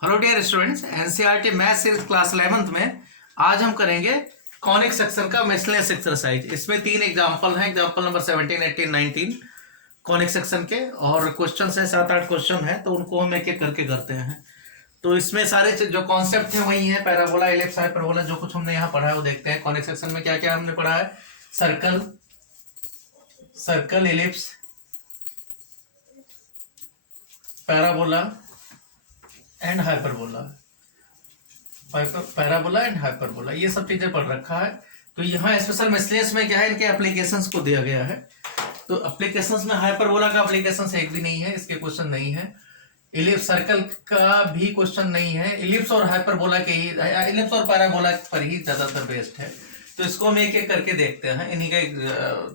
Hello dear students, NCERT math series class 11th में आज हम करेंगे कॉनिक सेक्शन का मिसलेनियस एक्सरसाइज। इसमें तीन एग्जांपल हैं, एग्जांपल नंबर 17, 18, 19 कॉनिक सेक्शन के, और क्वेश्चन हैं 7-8 क्वेश्चन हैं, तो उनको हम एक एक करके करते हैं। तो इसमें सारे जो कॉन्सेप्ट हैं वही हैं, पैराबोला, इलिप्स, हाइपरबोला, जो कुछ हमने यहाँ पढ़ा है वो देखते हैं। कॉनिक सेक्शन में क्या क्या हमने पढ़ा है? Circle, circle, ellipse, parabola and hyperbola, parabola and hyperbola, ये सब चीजें पढ़ रखा है। तो यहाँ स्पेशल मिसलेनियस में क्या है, इनके एप्लीकेशंस को दिया गया है। तो एप्लीकेशंस में हाइपरबोला का एप्लीकेशंस एक भी नहीं है, इसके क्वेश्चन नहीं है। इलिप्स, सर्कल का भी क्वेश्चन नहीं है। इलिप्स और हाइपरबोला के ही, इलिप्स और पैराबोला पर ही ज्यादातर बेस्ड है। तो इसको हम एक एक करके देखते हैं। इन्हीं के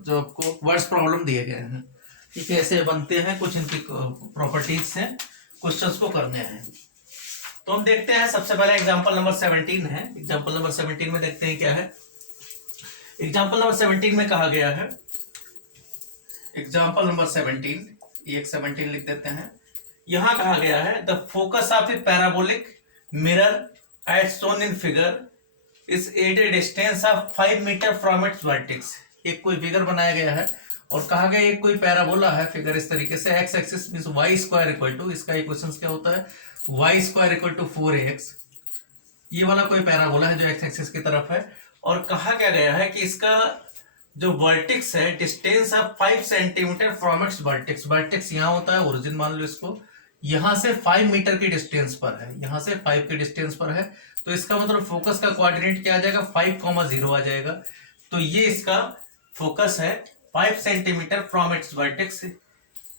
जो आपको वर्ड्स प्रॉब्लम दिए गए हैं कि कैसे बनते हैं, कुछ इनकी प्रॉपर्टीज हैं, क्वेश्चंस को करने हैं। तो हम देखते हैं। सबसे पहले एग्जांपल नंबर 17 है। एग्जांपल नंबर 17 में देखते हैं क्या है। एग्जांपल नंबर 17 में कहा गया है, एग्जांपल नंबर 17, ये 17 लिख देते हैं। यहां कहा गया है the focus of a parabolic mirror as shown in figure is at a distance of 5 metre from its vertex. एक कोई फिगर बनाया गया है और कहा गया एक कोई पैराबोला है, फिगर इस तरीके से, x axis means y square equal to, इसका इक्वेशन क्या होता है, Y square equal to 4ax। ये वाला कोई पैराबोला है जो एक्स एक्सिस की तरफ है, और कहा क्या गया है कि इसका जो वर्टेक्स है, distance of 5 centimetre from its vertex. Vertex यहाँ होता है, ओरिजिन मान लो इसको, यहां से 5 मीटर की डिस्टेंस पर है, यहां से 5 की डिस्टेंस पर है। तो इसका मतलब फोकस का कोऑर्डिनेट क्या आ जाएगा, 5,0 आ जाएगा। तो ये इसका फोकस है 5 centimetre from its vertex.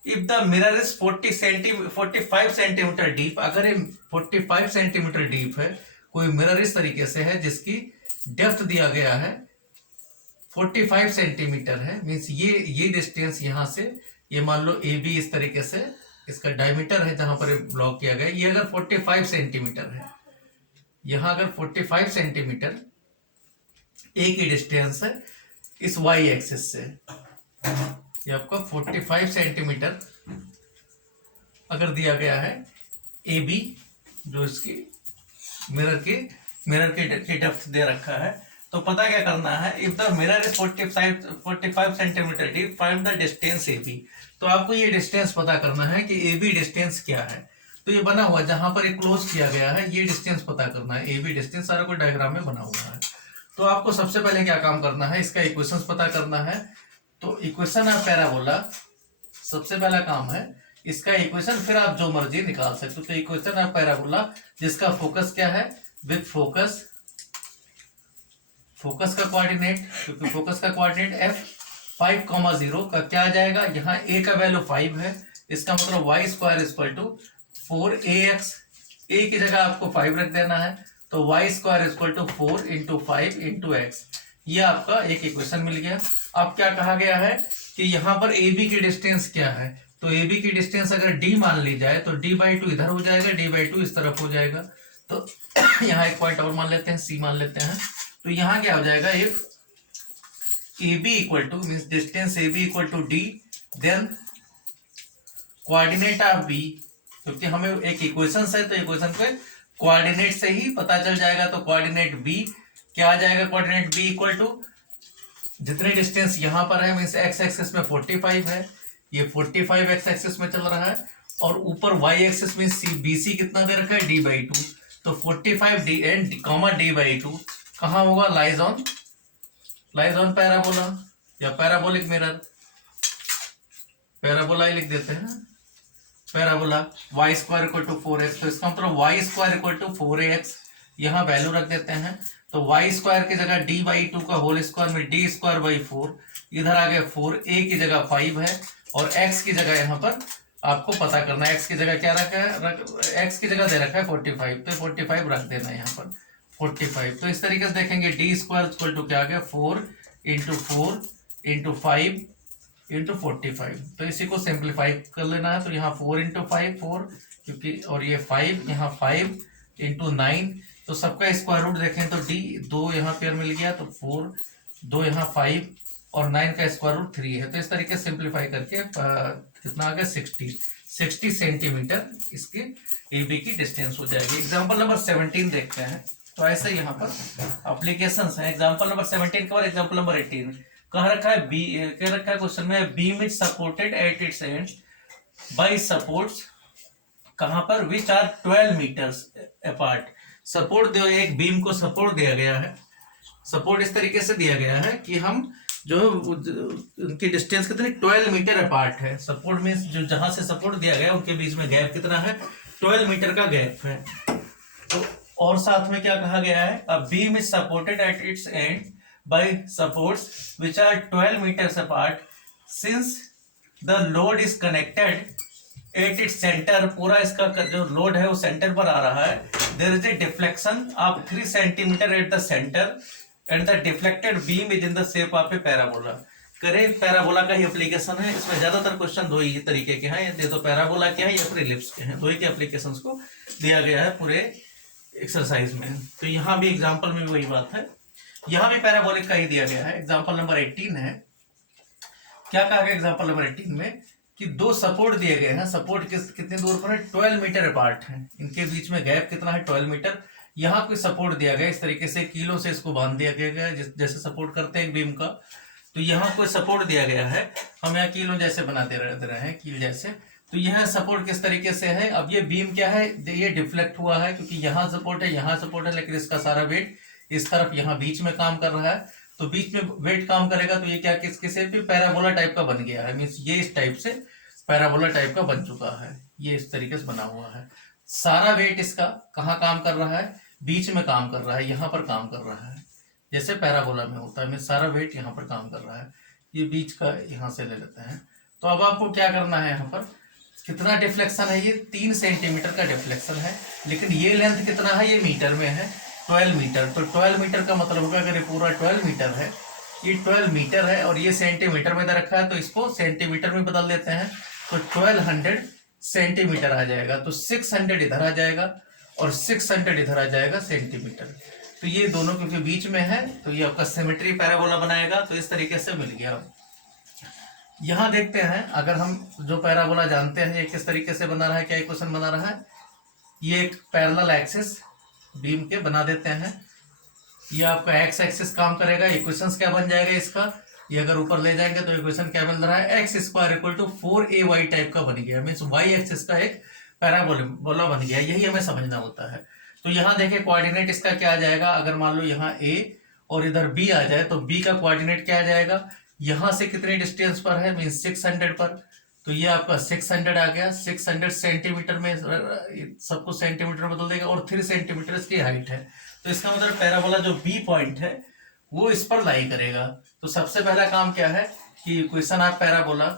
If the mirror is 45 centimetre deep, अगर ये 45 सेंटीमीटर डीप है, कोई मिरर इस तरीके से है जिसकी डेप्थ दिया गया है 45 सेंटीमीटर है, मीन्स ये डिस्टेंस यहां से, ये मान लो ए बी इस तरीके से इसका डायमीटर है जहां पर ब्लॉक किया गया, ये अगर 45 सेंटीमीटर है, यहां अगर 45 सेंटीमीटर ए की डिस्टेंस है इस वाई एक्सिस से, ये आपका 45 सेंटीमीटर अगर दिया गया है ए बी, जो इसकी मिरर की डेप्थ दे रखा है, तो पता क्या करना है, if the mirror is 45 centimetre deep, find the distance A B. तो आपको ये डिस्टेंस पता करना है कि ए बी डिस्टेंस क्या है। तो ये बना हुआ जहां पर ये क्लोज किया गया है, ये डिस्टेंस पता करना है, ए बी डिस्टेंस सारा कोई डायग्राम में बना हुआ है। तो आपको सबसे पहले क्या काम करना है, इसका इक्वेशंस पता करना है। तो इक्वेशन ऑफ पैराबोला सबसे पहला काम है, इसका इक्वेशन, फिर आप जो मर्जी निकाल सकते हो। तो इक्वेशन ऑफ पैराबोला जिसका फोकस क्या है, विद फोकस, फोकस का कोऑर्डिनेट, क्योंकि फोकस का कोऑर्डिनेट f 5,0 का क्या आ जाएगा, यहाँ a का वैल्यू 5 है, इसका मतलब y square equal to 4ax, a की जगह आपको 5 रख देना है, तो y square equal to 4 into 5 into x. ये आपका एक इक्वेशन मिल गया। अब क्या कहा गया है कि यहाँ पर ए बी की डिस्टेंस क्या है, तो ए बी की डिस्टेंस अगर d मान ली जाए तो d/2 इधर हो जाएगा, d/2 इस तरफ हो जाएगा। तो यहाँ एक पॉइंट और मान लेते हैं, c मान लेते हैं। तो यहाँ क्या हो जाएगा, if A B equal to means distance A B equal to d, then coordinate of B, क्योंकि हमें एक इक्वेशन है तो इक्वेशन को कोऑर्डिनेट से ही पता चल जाएगा। तो कोऑर्डिनेट बी क्या आ जाएगा, कोऑर्डिनेट बी इक्वल टू जितने डिस्टेंस यहाँ पर है, मीन्स एक्स एक्सिस में 45 है, ये 45 एक्स एक्सिस में चल रहा है, और ऊपर वाई एक्सिस में बी सी कितना दे रखा है, d/2। तो 45 डी एंड कॉमा d/2 कहाँ होगा, लाइज ऑन पैराबोला या पैराबोलिक मिरर, पैराबोला ही लिख देते हैं, parabola y square equal to 4x। तो इसका मतलब y square equal to 4ax, यहाँ वैल्यू रख देते हैं। तो वाई स्क्वायर की जगह d/2 का होल स्क्वायर में d स्क्वायर बाई 4, इधर आ गया 4, a की जगह 5 है, और x की जगह यहाँ पर आपको पता करना है, x की जगह क्या रखा है, x की जगह दे रखा है 45, तो 45 रख देना है यहाँ पर 45। तो इस तरीके से देखेंगे d स्क्वायर इक्वल टू क्या आ गया, 4 इंटू 4 इंटू 5 इंटू 45। तो इसी को सिंप्लीफाई कर लेना है। तो यहाँ 4 इंटू 5 4, क्योंकि और ये 5, यहाँ 5 इंटू 9, तो सबका स्क्वायर रूट देखें तो d 2 यहाँ पेयर मिल गया, तो 4, 2 यहाँ 5 और 9 का स्क्वायर रूट 3 है। तो इस तरीके से सिंप्लीफाई करके कितना आ गया, 60। 60 सेंटीमीटर इसके AB की डिस्टेंस हो जाएगी। एग्जाम्पल नंबर 17 देखते हैं। तो ऐसे यहाँ पर अप्लीकेशन है। एग्जाम्पल नंबर 17 के बाद एग्जाम्पल नंबर 18 कहा रखा है, बी कह रखा है क्वेश्चन में, beam is supported at its end by supports कहां पर, which are 12 metres apart. Support दो, एक बीम को सपोर्ट दिया गया है, सपोर्ट इस तरीके से दिया गया है कि हम जो उनकी डिस्टेंस कितनी 12 मीटर अपार्ट है। सपोर्ट मींस जो जहां से सपोर्ट दिया गया उनके बीच में गैप कितना है, 12 मीटर का गैप है। तो और साथ में क्या कहा गया है, a beam is supported at its end by supports which are 12 metres apart since the load is connected at its centre. पूरा इसका जो लोड है वो सेंटर पर आ रहा है। There is a deflection of 3 centimetre at the centre and the deflected beam is in the shape of a parabola. करें पैराबोला का ही एप्लीकेशन है। इसमें ज्यादातर क्वेश्चन दो ही तरीके के हैं, ये तो पैराबोला के हैं या फिर इलिप्स के हैं, दो ही के एप्लीकेशंस को दिया गया है पूरे एक्सरसाइज में। तो यहाँ भी एग्जाम्पल में वही बात है, यहाँ भी पैराबोलिक का ही दिया गया है। एग्जाम्पल नंबर 18 है। क्या कहा गया एग्जाम्पल नंबर 18 में कि दो सपोर्ट दिए गए हैं, सपोर्ट कितने दूर पर है, 12 मीटर अपार्ट है, इनके बीच में गैप कितना है 12 मीटर। यहाँ कोई सपोर्ट दिया गया, इस तरीके से कीलों से इसको बांध दिया गया जैसे सपोर्ट करते हैं एक बीम का। तो यहाँ कोई सपोर्ट दिया गया है, हम यहाँ कीलों जैसे बनाते रहे हैं, कील जैसे। तो यह सपोर्ट किस तरीके से है, अब ये बीम क्या है, ये डिफ्लेक्ट हुआ है क्योंकि यहाँ सपोर्ट है यहाँ सपोर्ट है, लेकिन इसका सारा वेट इस तरफ यहाँ बीच में काम कर रहा है। तो बीच में वेट काम करेगा तो ये क्या किसके से भी पैराबोला टाइप का बन गया है, मीन्स ये इस टाइप से पैराबोला टाइप का बन चुका है, ये इस तरीके से बना हुआ है। सारा वेट इसका कहाँ काम कर रहा है, बीच में काम कर रहा है, यहाँ पर काम कर रहा है, जैसे पैराबोला में होता है। मीन्स सारा वेट यहाँ पर काम कर रहा है, ये बीच का यहाँ से ले लेते हैं। तो अब आपको क्या करना है, यहाँ पर कितना डिफ्लेक्शन है, ये 3 सेंटीमीटर का डिफ्लेक्शन है, लेकिन ये लेंथ कितना है, ये मीटर में है 12 मीटर। तो 12 मीटर का मतलब होगा अगर ये पूरा 12 मीटर है, ये 12 मीटर है और ये सेंटीमीटर में रखा है, तो इसको सेंटीमीटर में बदल देते हैं। तो 1200 सेंटीमीटर आ जाएगा। तो 600 इधर आ जाएगा और 600 इधर आ जाएगा सेंटीमीटर। तो ये दोनों क्योंकि बीच में है तो ये आपका सिमेट्री पैराबोला बनाएगा। तो इस तरीके से मिल गया। यहाँ देखते हैं, अगर हम जो पैराबोला जानते हैं ये किस तरीके से बना रहा है, क्या इक्वेशन बना रहा है, ये एक पैरेलल एक्सिस बीम के बना देते हैं। ये आपका एक्स एक्सिस काम करेगा, इक्वेशंस क्या बन जाएगा इसका, ये अगर ऊपर ले जाएंगे तो इक्वेशन क्या मिल रहा है, x square equal to 4ay type का बन गया, मीन्स वाई एक्सिस का एक पैराबोला बन गया। यही हमें समझना होता है। तो यहाँ देखिए कोऑर्डिनेट इसका क्या आ जाएगा, अगर मान लो यहाँ a और इधर b आ जाए तो b का कोऑर्डिनेट क्या आ जाएगा, यहाँ से कितने डिस्टेंस पर है, मीन्स 600 पर। तो ये आपका 600 आ गया, 600 सेंटीमीटर में सब कुछ सेंटीमीटर बदल देगा और 3 सेंटीमीटर इसकी हाइट है। तो इसका मतलब पैराबोला जो बी पॉइंट है वो इस पर लाई करेगा। तो सबसे पहला काम क्या है कि इक्वेशन ऑफ पैराबोला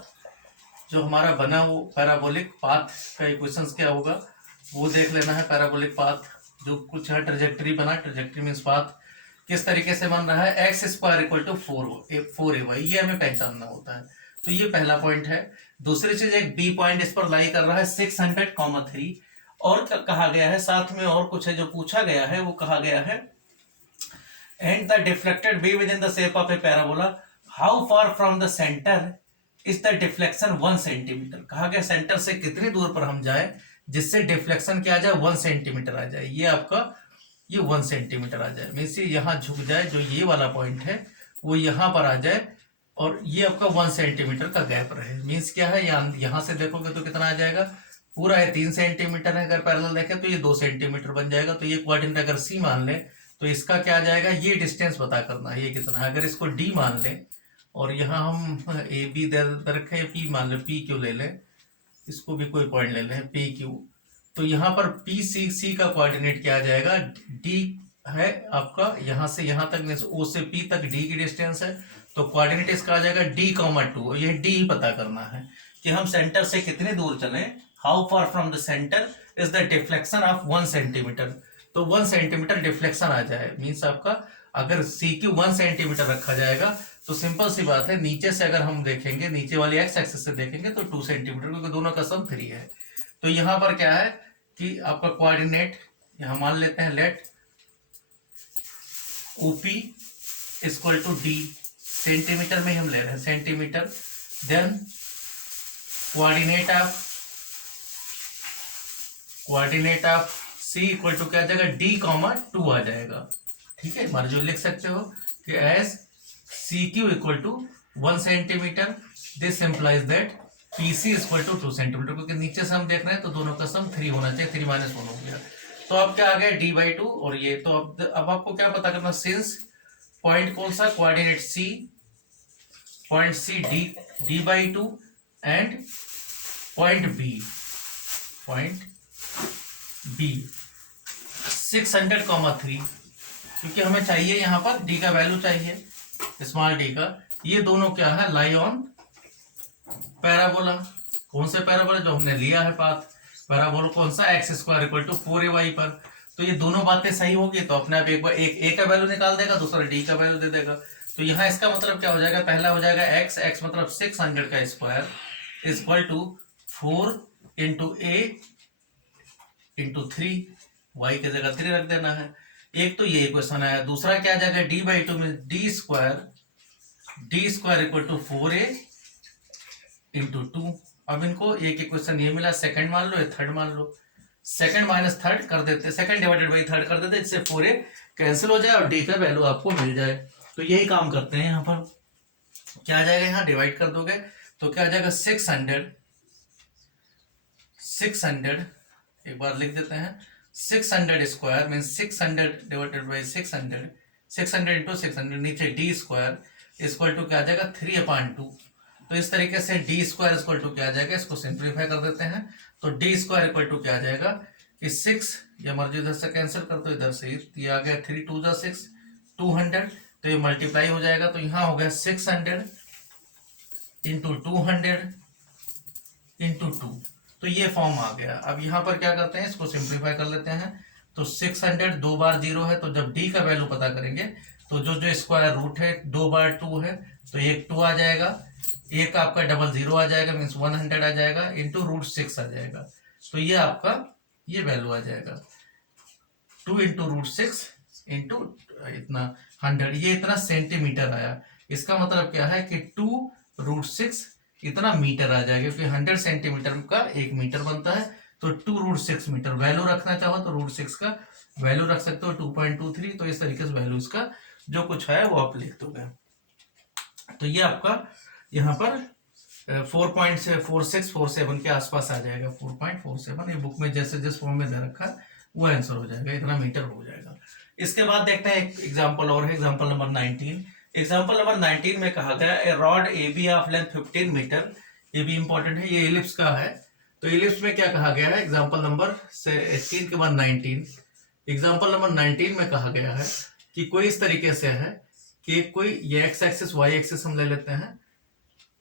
जो हमारा बना वो पैराबोलिक पाथ का इक्वेशन क्या होगा वो देख लेना है। पैराबोलिक पाथ जो कुछ है, ट्रेजेक्टरी बना, ट्रेजेक्टरी मीन्स पाथ किस तरीके से बन रहा है, x square equal to 4ay, ये हमें पहचानना होता है। तो ये पहला पॉइंट है। दूसरी चीज एक बी पॉइंट इस पर लाई कर रहा है 600,3 और कहा गया है साथ में और कुछ है जो पूछा गया है, वो कहा गया है and the deflected beam with in the shape of a parabola, how far from the centre is the deflection 1 centimetre. कहा गया सेंटर से कितनी दूर पर हम जाए जिससे डिफ्लेक्शन क्या आ जाए, 1 सेंटीमीटर आ जाए। ये आपका ये 1 सेंटीमीटर आ जाए, मीन्स यहाँ झुक जाए, जो ये वाला पॉइंट है वो यहाँ पर आ जाए और ये आपका 1 सेंटीमीटर का गैप रहे। मीन्स क्या है, यहाँ से देखोगे तो कितना आ जाएगा, पूरा है 3 सेंटीमीटर है, अगर पैरेलल देखें तो ये 2 सेंटीमीटर बन जाएगा। तो ये कोऑर्डिनेट अगर सी मान ले तो इसका क्या आ जाएगा, ये डिस्टेंस पता करना है ये कितना है। अगर इसको डी मान ले और यहाँ हम ए बी दे रखे, पी मान ले, पी क्यू ले लें, इसको भी कोई पॉइंट ले लें पी क्यू। तो यहाँ पर पी सी का कोऑर्डिनेट क्या आ जाएगा, डी है आपका यहाँ से यहाँ तक, ओ से पी तक डी की डिस्टेंस है। तो कोऑर्डिनेट इसका आ जाएगा d,2। ये डी ही पता करना है कि हम सेंटर से कितने दूर चले, how far from the centre is the deflection of 1 centimetre. तो 1 सेंटीमीटर डिफ्लेक्शन आ जाए, मीन्स आपका अगर सी क्यू 1 सेंटीमीटर रखा जाएगा तो सिंपल सी बात है, नीचे से अगर हम देखेंगे, नीचे वाली एक्स एक्सिस से देखेंगे तो 2 सेंटीमीटर, क्योंकि दोनों का सम 3 है। तो यहाँ पर क्या है कि आपका कोऑर्डिनेट यहाँ मान लेते हैं, let OP equal to d, centimetre में हम ले रहे हैं centimetre, then coordinate of coordinate of C equal to क्या आ जाएगा, डी कॉमा 2 आ जाएगा। ठीक है, मार्जिन लिख सकते हो कि as C Q equal to 1 centimetre, this implies that P C equal to 2 centimetre, क्योंकि नीचे से हम देख रहे हैं तो दोनों का सम 3 होना चाहिए, 3 - 1 हो गया। तो अब क्या आ गया, d/2। और ये तो अब आपको क्या पता करना, सिंस पॉइंट कौन सा, coordinate C, point C d/2 and point B 600,3, क्योंकि हमें चाहिए यहाँ पर d का वैल्यू चाहिए, स्मॉल d का। ये दोनों क्या है, लाई ऑन पैराबोला। कौन से पैराबोला, जो हमने लिया है पाथ, पैराबोला कौन सा, x² = 4ay पर। तो ये दोनों बातें सही होगी तो अपने आप एक बार एक a का वैल्यू निकाल देगा, दूसरा d का वैल्यू दे देगा। तो यहाँ इसका मतलब क्या हो जाएगा, पहला हो जाएगा x मतलब 600 का square equal to 4 × a × 3, y की जगह 3 रख देना है। एक तो ये इक्वेशन आया। दूसरा क्या आ जाएगा, d/2 में d² = 4a × 2। अब इनको एक इक्वेशन ये मिला, सेकंड मान लो, ये थर्ड मान लो। सेकंड माइनस थर्ड कर देते, सेकंड डिवाइडेड बाई थर्ड कर देते, इससे 4a कैंसिल हो जाए और d का वैल्यू आपको मिल जाए। तो यही काम करते हैं यहाँ पर। क्या आ जाएगा, यहाँ डिवाइड कर दोगे तो क्या आ जाएगा, 600 एक बार लिख देते हैं, 600² मीन 600 डिवाइडेड बाई 600, 600 × 600, नीचे d² इक्वल टू क्या आ जाएगा, 3/2। तो इस तरीके से d² इक्वल टू क्या आ जाएगा, इसको सिंप्लीफाई कर देते हैं। तो d² इक्वल टू क्या आ जाएगा कि 6, ये मर्जी इधर से कैंसिल कर दो, इधर से ये आ गया 3 × 2 = 6, 200, तो ये मल्टीप्लाई हो जाएगा। तो यहाँ हो गया 600 × 200 × 2, तो ये फॉर्म आ गया। अब यहाँ पर क्या करते हैं, इसको सिंप्लीफाई कर लेते हैं। तो 600 2 बार 0 है, तो जब d का वैल्यू पता करेंगे तो जो स्क्वायर रूट है 2 बार 2 है, तो एक 2 आ जाएगा, एक आपका डबल 0 आ जाएगा, मीन्स 100 आ जाएगा, इंटू √6 आ जाएगा। तो ये आपका ये वैल्यू आ जाएगा 2 × √6 इंटू इतना 100, ये इतना सेंटीमीटर आया। इसका मतलब क्या है कि 2 √6 इतना मीटर आ जाएगा, क्योंकि 100 सेंटीमीटर का 1 मीटर बनता है। तो 2 √6 मीटर, वैल्यू रखना चाहो तो √6 का वैल्यू रख सकते हो 2.23। तो इस तरीके से वैल्यू इसका जो कुछ है वो आप लिख दोगे। तो ये आपका यहाँ पर 4.4647 के आसपास आ जाएगा, 4.47। ये बुक में जैसे जिस फॉर्म में दे रखा है वो आंसर हो जाएगा, इतना मीटर हो जाएगा। इसके बाद देखते हैं एक एग्जांपल और है, एग्जांपल नंबर 19। एग्जांपल नंबर 19 में कहा गया a rod A B of length 15 metre, ये भी इंपॉर्टेंट है, ये एलिप्स का है। तो एलिप्स में क्या कहा गया है, एग्जांपल नंबर से 18 के बाद 19, एग्जांपल नंबर 19 में कहा गया है कि कोई इस तरीके से है कि कोई ये एक्स एक्सिस वाई एक्सिस हम ले लेते हैं,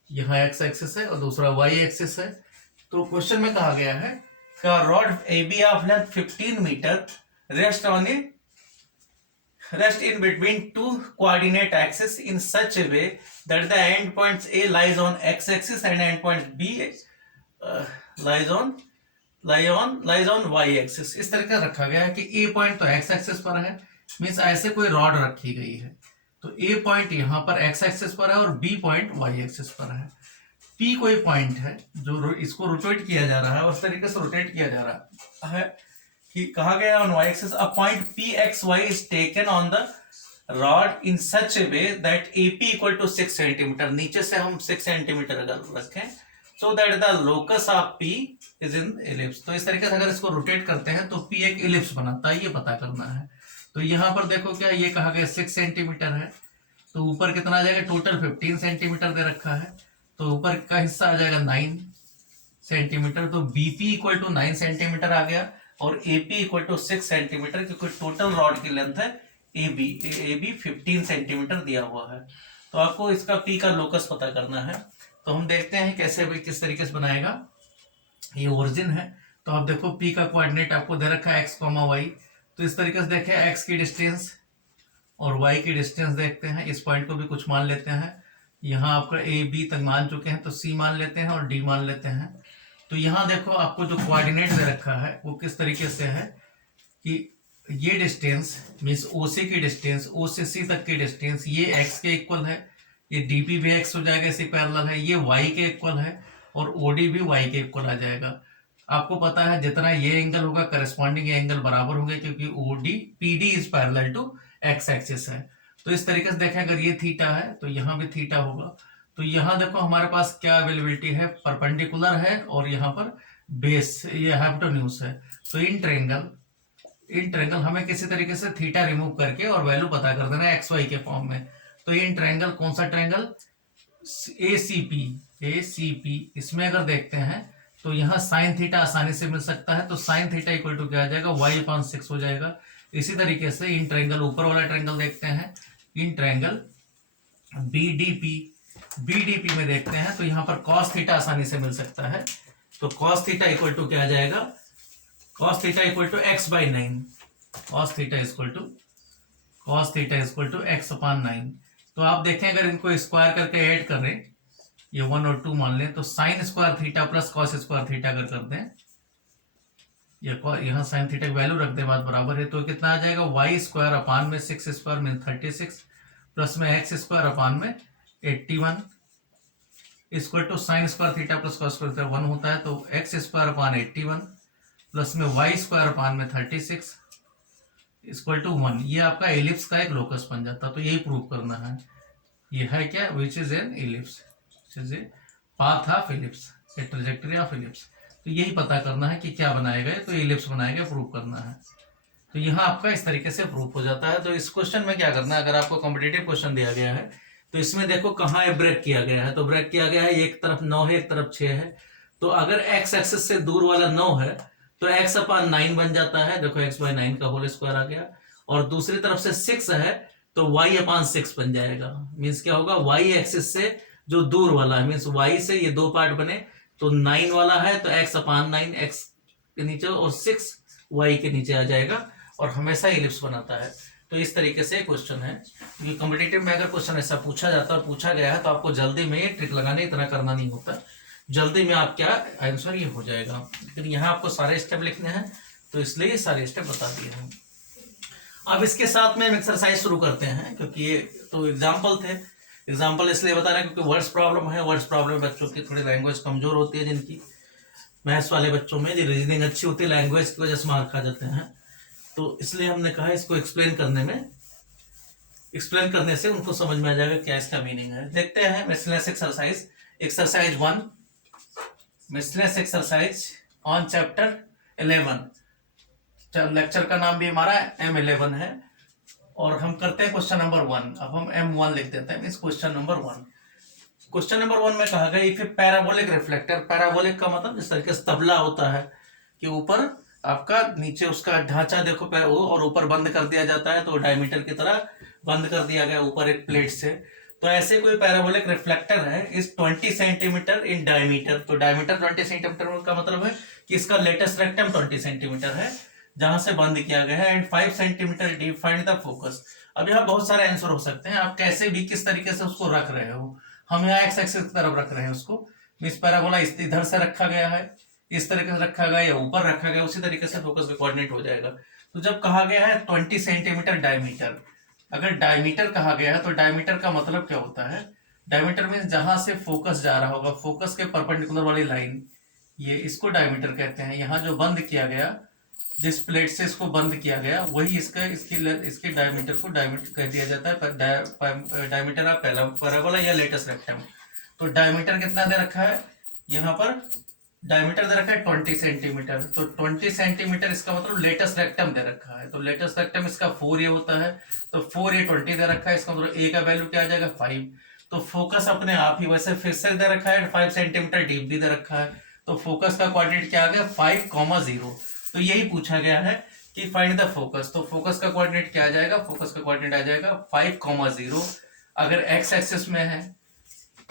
यहाँ एक्स एक्सिस है और दूसरा वाई एक्सिस है। तो क्वेश्चन में कहा गया है का rod A B of length 15 metre rest in between two coordinate axes in such a way that the end points A lies on x axis and end points B lies on y axis। इस तरह का रखा गया है कि A point तो x axis पर है, मींस ऐसे कोई रॉड रखी गई है, तो A पॉइंट यहाँ पर x एक्सिस पर है और B पॉइंट y एक्सिस पर है। P कोई पॉइंट है जो इसको रोटेट किया जा रहा है, उस तरीके से रोटेट किया जा रहा है कि कहा गया on y axis a point pxy is taken on the rod in such a way that AP equal to 6 centimetre, नीचे से हम 6 सेंटीमीटर अगर रखें, so that the locus of P is in ellipse। तो इस तरीके से अगर इसको रोटेट करते हैं तो P एक इलिप्स बनाता है, ये पता करना है। तो यहाँ पर देखो क्या ये कहा गया 6 सेंटीमीटर है, तो ऊपर कितना आ जाएगा, टोटल 15 सेंटीमीटर दे रखा है, तो ऊपर का हिस्सा आ जाएगा 9 सेंटीमीटर। तो BP इक्वल टू 9 सेंटीमीटर आ गया और AP इक्वल टू 6 सेंटीमीटर, क्योंकि टोटल रॉड की लेंथ है AB 15 सेंटीमीटर दिया हुआ है। तो आपको इसका P का लोकस पता करना है। तो हम देखते हैं कैसे किस तरीके से बनाएगा। ये ओरिजिन है, तो आप देखो P का कोऑर्डिनेट आपको दे रखा है x, y। तो इस तरीके से देखें x की डिस्टेंस और y की डिस्टेंस देखते हैं, इस पॉइंट को भी कुछ मान लेते हैं। यहाँ आपका A B तक मान चुके हैं, तो C मान लेते हैं और D मान लेते हैं। तो यहाँ देखो आपको जो कोऑर्डिनेट दे रखा है वो किस तरीके से है कि ये डिस्टेंस मींस OC की डिस्टेंस, O से C तक की डिस्टेंस ये x के इक्वल है, ये DP भी x हो जाएगा, इसी पैरेलल है, ये y के इक्वल है और OD भी y के इक्वल आ जाएगा। आपको पता है जितना ये एंगल होगा करस्पॉन्डिंग एंगल बराबर होंगे, क्योंकि OD PD is parallel to x axis है। तो इस तरीके से देखें, अगर ये थीटा है तो यहाँ भी थीटा होगा। तो यहाँ देखो हमारे पास क्या अवेलेबिलिटी है, परपेंडिकुलर है और यहाँ पर बेस ये हाइपोटेन्यूज है। तो इन ट्रायंगल हमें किसी तरीके से थीटा रिमूव करके और वैल्यू पता कर देना एक्स वाई के फॉर्म में। तो इन ट्रायंगल कौन सा ट्रायंगल, एसीपी, इसमें अगर देखते हैं तो यहाँ साइन थीटा आसानी से मिल सकता है। तो साइन थीटा इक्वल टू क्या आ जाएगा, y/6 हो जाएगा। इसी तरीके से इन ट्रायंगल ऊपर वाला ट्रायंगल देखते हैं, इन ट्रायंगल बीडीपी में देखते हैं तो यहाँ पर cos थीटा आसानी से मिल सकता है। तो cos थीटा इक्वल टू क्या आ जाएगा, cos theta equal to x/9, cos theta equal to x/9। तो आप देखें अगर इनको स्क्वायर करके ऐड करें, ये 1 और 2 मान लें, तो sign square theta plus cos square theta अगर कर दें, यहाँ साइन थीटा की वैल्यू रख दें, बात बराबर है, तो कितना आ जाएगा, y² में 6² में 36 प्लस में x² में 81 equal to sine square theta plus cos square theta 1 होता है। तो x² 81 प्लस में y² में 36 इक्वल टू 1। ये आपका एलिप्स का एक लोकस बन जाता है। तो यही प्रूव करना है। ये है क्या, विच is an ellipse, path of ellipse, A trajectory of ellipse. तो यही पता करना है कि क्या बनाएगा, तो एलिप्स बनाएगा, प्रूव करना है। तो यहाँ आपका इस तरीके से प्रूफ हो जाता है। तो इस क्वेश्चन में क्या करना है, अगर आपको कॉम्पिटिटिव क्वेश्चन दिया गया है तो इसमें देखो कहाँ ब्रेक किया गया है। तो ब्रेक किया गया है, एक तरफ 9 है, एक तरफ 6 है। तो अगर एक्स एक्सिस से दूर वाला 9 है तो x/9 बन जाता है, देखो x/9 का होल स्क्वायर आ गया। और दूसरी तरफ से 6 है तो y/6 बन जाएगा। मीन्स क्या होगा, y एक्सिस से जो दूर वाला है, मीन्स y से ये 2 पार्ट बने, तो 9 वाला है तो x/9 x के नीचे और 6 y के नीचे आ जाएगा और हमेशा इलिप्स बनाता है। तो इस तरीके से क्वेश्चन है। ये कॉम्पिटिटिव में अगर क्वेश्चन ऐसा पूछा जाता है और पूछा गया है तो आपको जल्दी में ये ट्रिक लगाने इतना करना नहीं होता, जल्दी में आप क्या आंसर ये हो जाएगा। लेकिन यहाँ आपको सारे स्टेप लिखने हैं तो इसलिए ये सारे स्टेप बता दिए हैं। अब इसके साथ में हम एक्सरसाइज शुरू करते हैं, क्योंकि ये तो एग्जाम्पल थे। एग्जाम्पल इसलिए बता रहे हैं क्योंकि वर्ड्स प्रॉब्लम है। वर्ड्स प्रॉब्लम बच्चों की थोड़ी लैंग्वेज कमजोर होती है, जिनकी मैथ्स वाले बच्चों में जो रीजनिंग अच्छी होती है, लैंग्वेज की वजह से मार्क खा जाते हैं। तो इसलिए हमने कहा इसको एक्सप्लेन करने से उनको समझ में आ जाएगा क्या इसका मीनिंग है। देखते हैं miscellaneous exercise, exercise 1, miscellaneous exercise on chapter 11। Lecture का नाम भी हमारा M11 है और हम करते हैं क्वेश्चन नंबर 1। अब हम M1 लिख देते हैं, means question number 1। Question number 1 में कहा गया if A parabolic reflector, parabolic का मतलब इस तरीके से तबला होता है कि ऊपर आपका नीचे उसका ढांचा देखो और ऊपर बंद कर दिया जाता है, तो डायमीटर की तरह बंद कर दिया गया ऊपर एक प्लेट से। तो ऐसे कोई पैराबोलिक रिफ्लेक्टर है इस 20 सेंटीमीटर इन डायमीटर। तो डायमीटर 20 सेंटीमीटर का मतलब है कि इसका लेटेस्ट रेक्टम 20 सेंटीमीटर है जहां से बंद किया गया है, and 5 centimetre deep, find the focus. अब यहाँ बहुत सारे आंसर हो सकते हैं, आप कैसे भी किस तरीके से उसको रख रहे हो। हम यहाँ एक्स एक्सिस की तरफ रख रहे हैं उसको, मींस पैराबोला इधर से रखा गया है, इस तरीके से रखा गया या ऊपर रखा गया, उसी तरीके से फोकस का कोऑर्डिनेट हो जाएगा। तो जब कहा गया है 20 सेंटीमीटर डायमीटर, अगर डायमीटर कहा गया है तो डायमीटर का मतलब क्या होता है, डायमीटर मींस जहां से फोकस जा रहा होगा, फोकस के परपेंडिकुलर वाली लाइन, ये इसको डायमीटर कहते हैं। यहाँ जो बंद किया गया, जिस प्लेट से इसको बंद किया गया, वही इसके डायमीटर को डायमीटर कह दिया जाता है, डायमीटर ऑफ पैराबोला या लेटेस्ट रेक्टम। तो डायमीटर कितना दे रखा है, यहाँ पर डायमीटर दे रखा है 20 सेंटीमीटर। तो 20 सेंटीमीटर इसका मतलब लेटेस्ट रेक्टम दे रखा है, तो लेटेस्ट रेक्टम इसका 4a होता है। तो 4a 20 दे रखा है, इसका मतलब a का वैल्यू क्या आ जाएगा 5। तो फोकस अपने आप ही वैसे फिर से दे रखा है, 5 सेंटीमीटर डीप भी दे रखा है। तो फोकस का कोऑर्डिनेट क्या आ गया 5,0। तो यही पूछा गया है कि फाइंड द फोकस। तो फोकस का कोऑर्डिनेट क्या आ जाएगा, फोकस का कोऑर्डिनेट आ जाएगा 5,0 अगर x एक्सिस में है,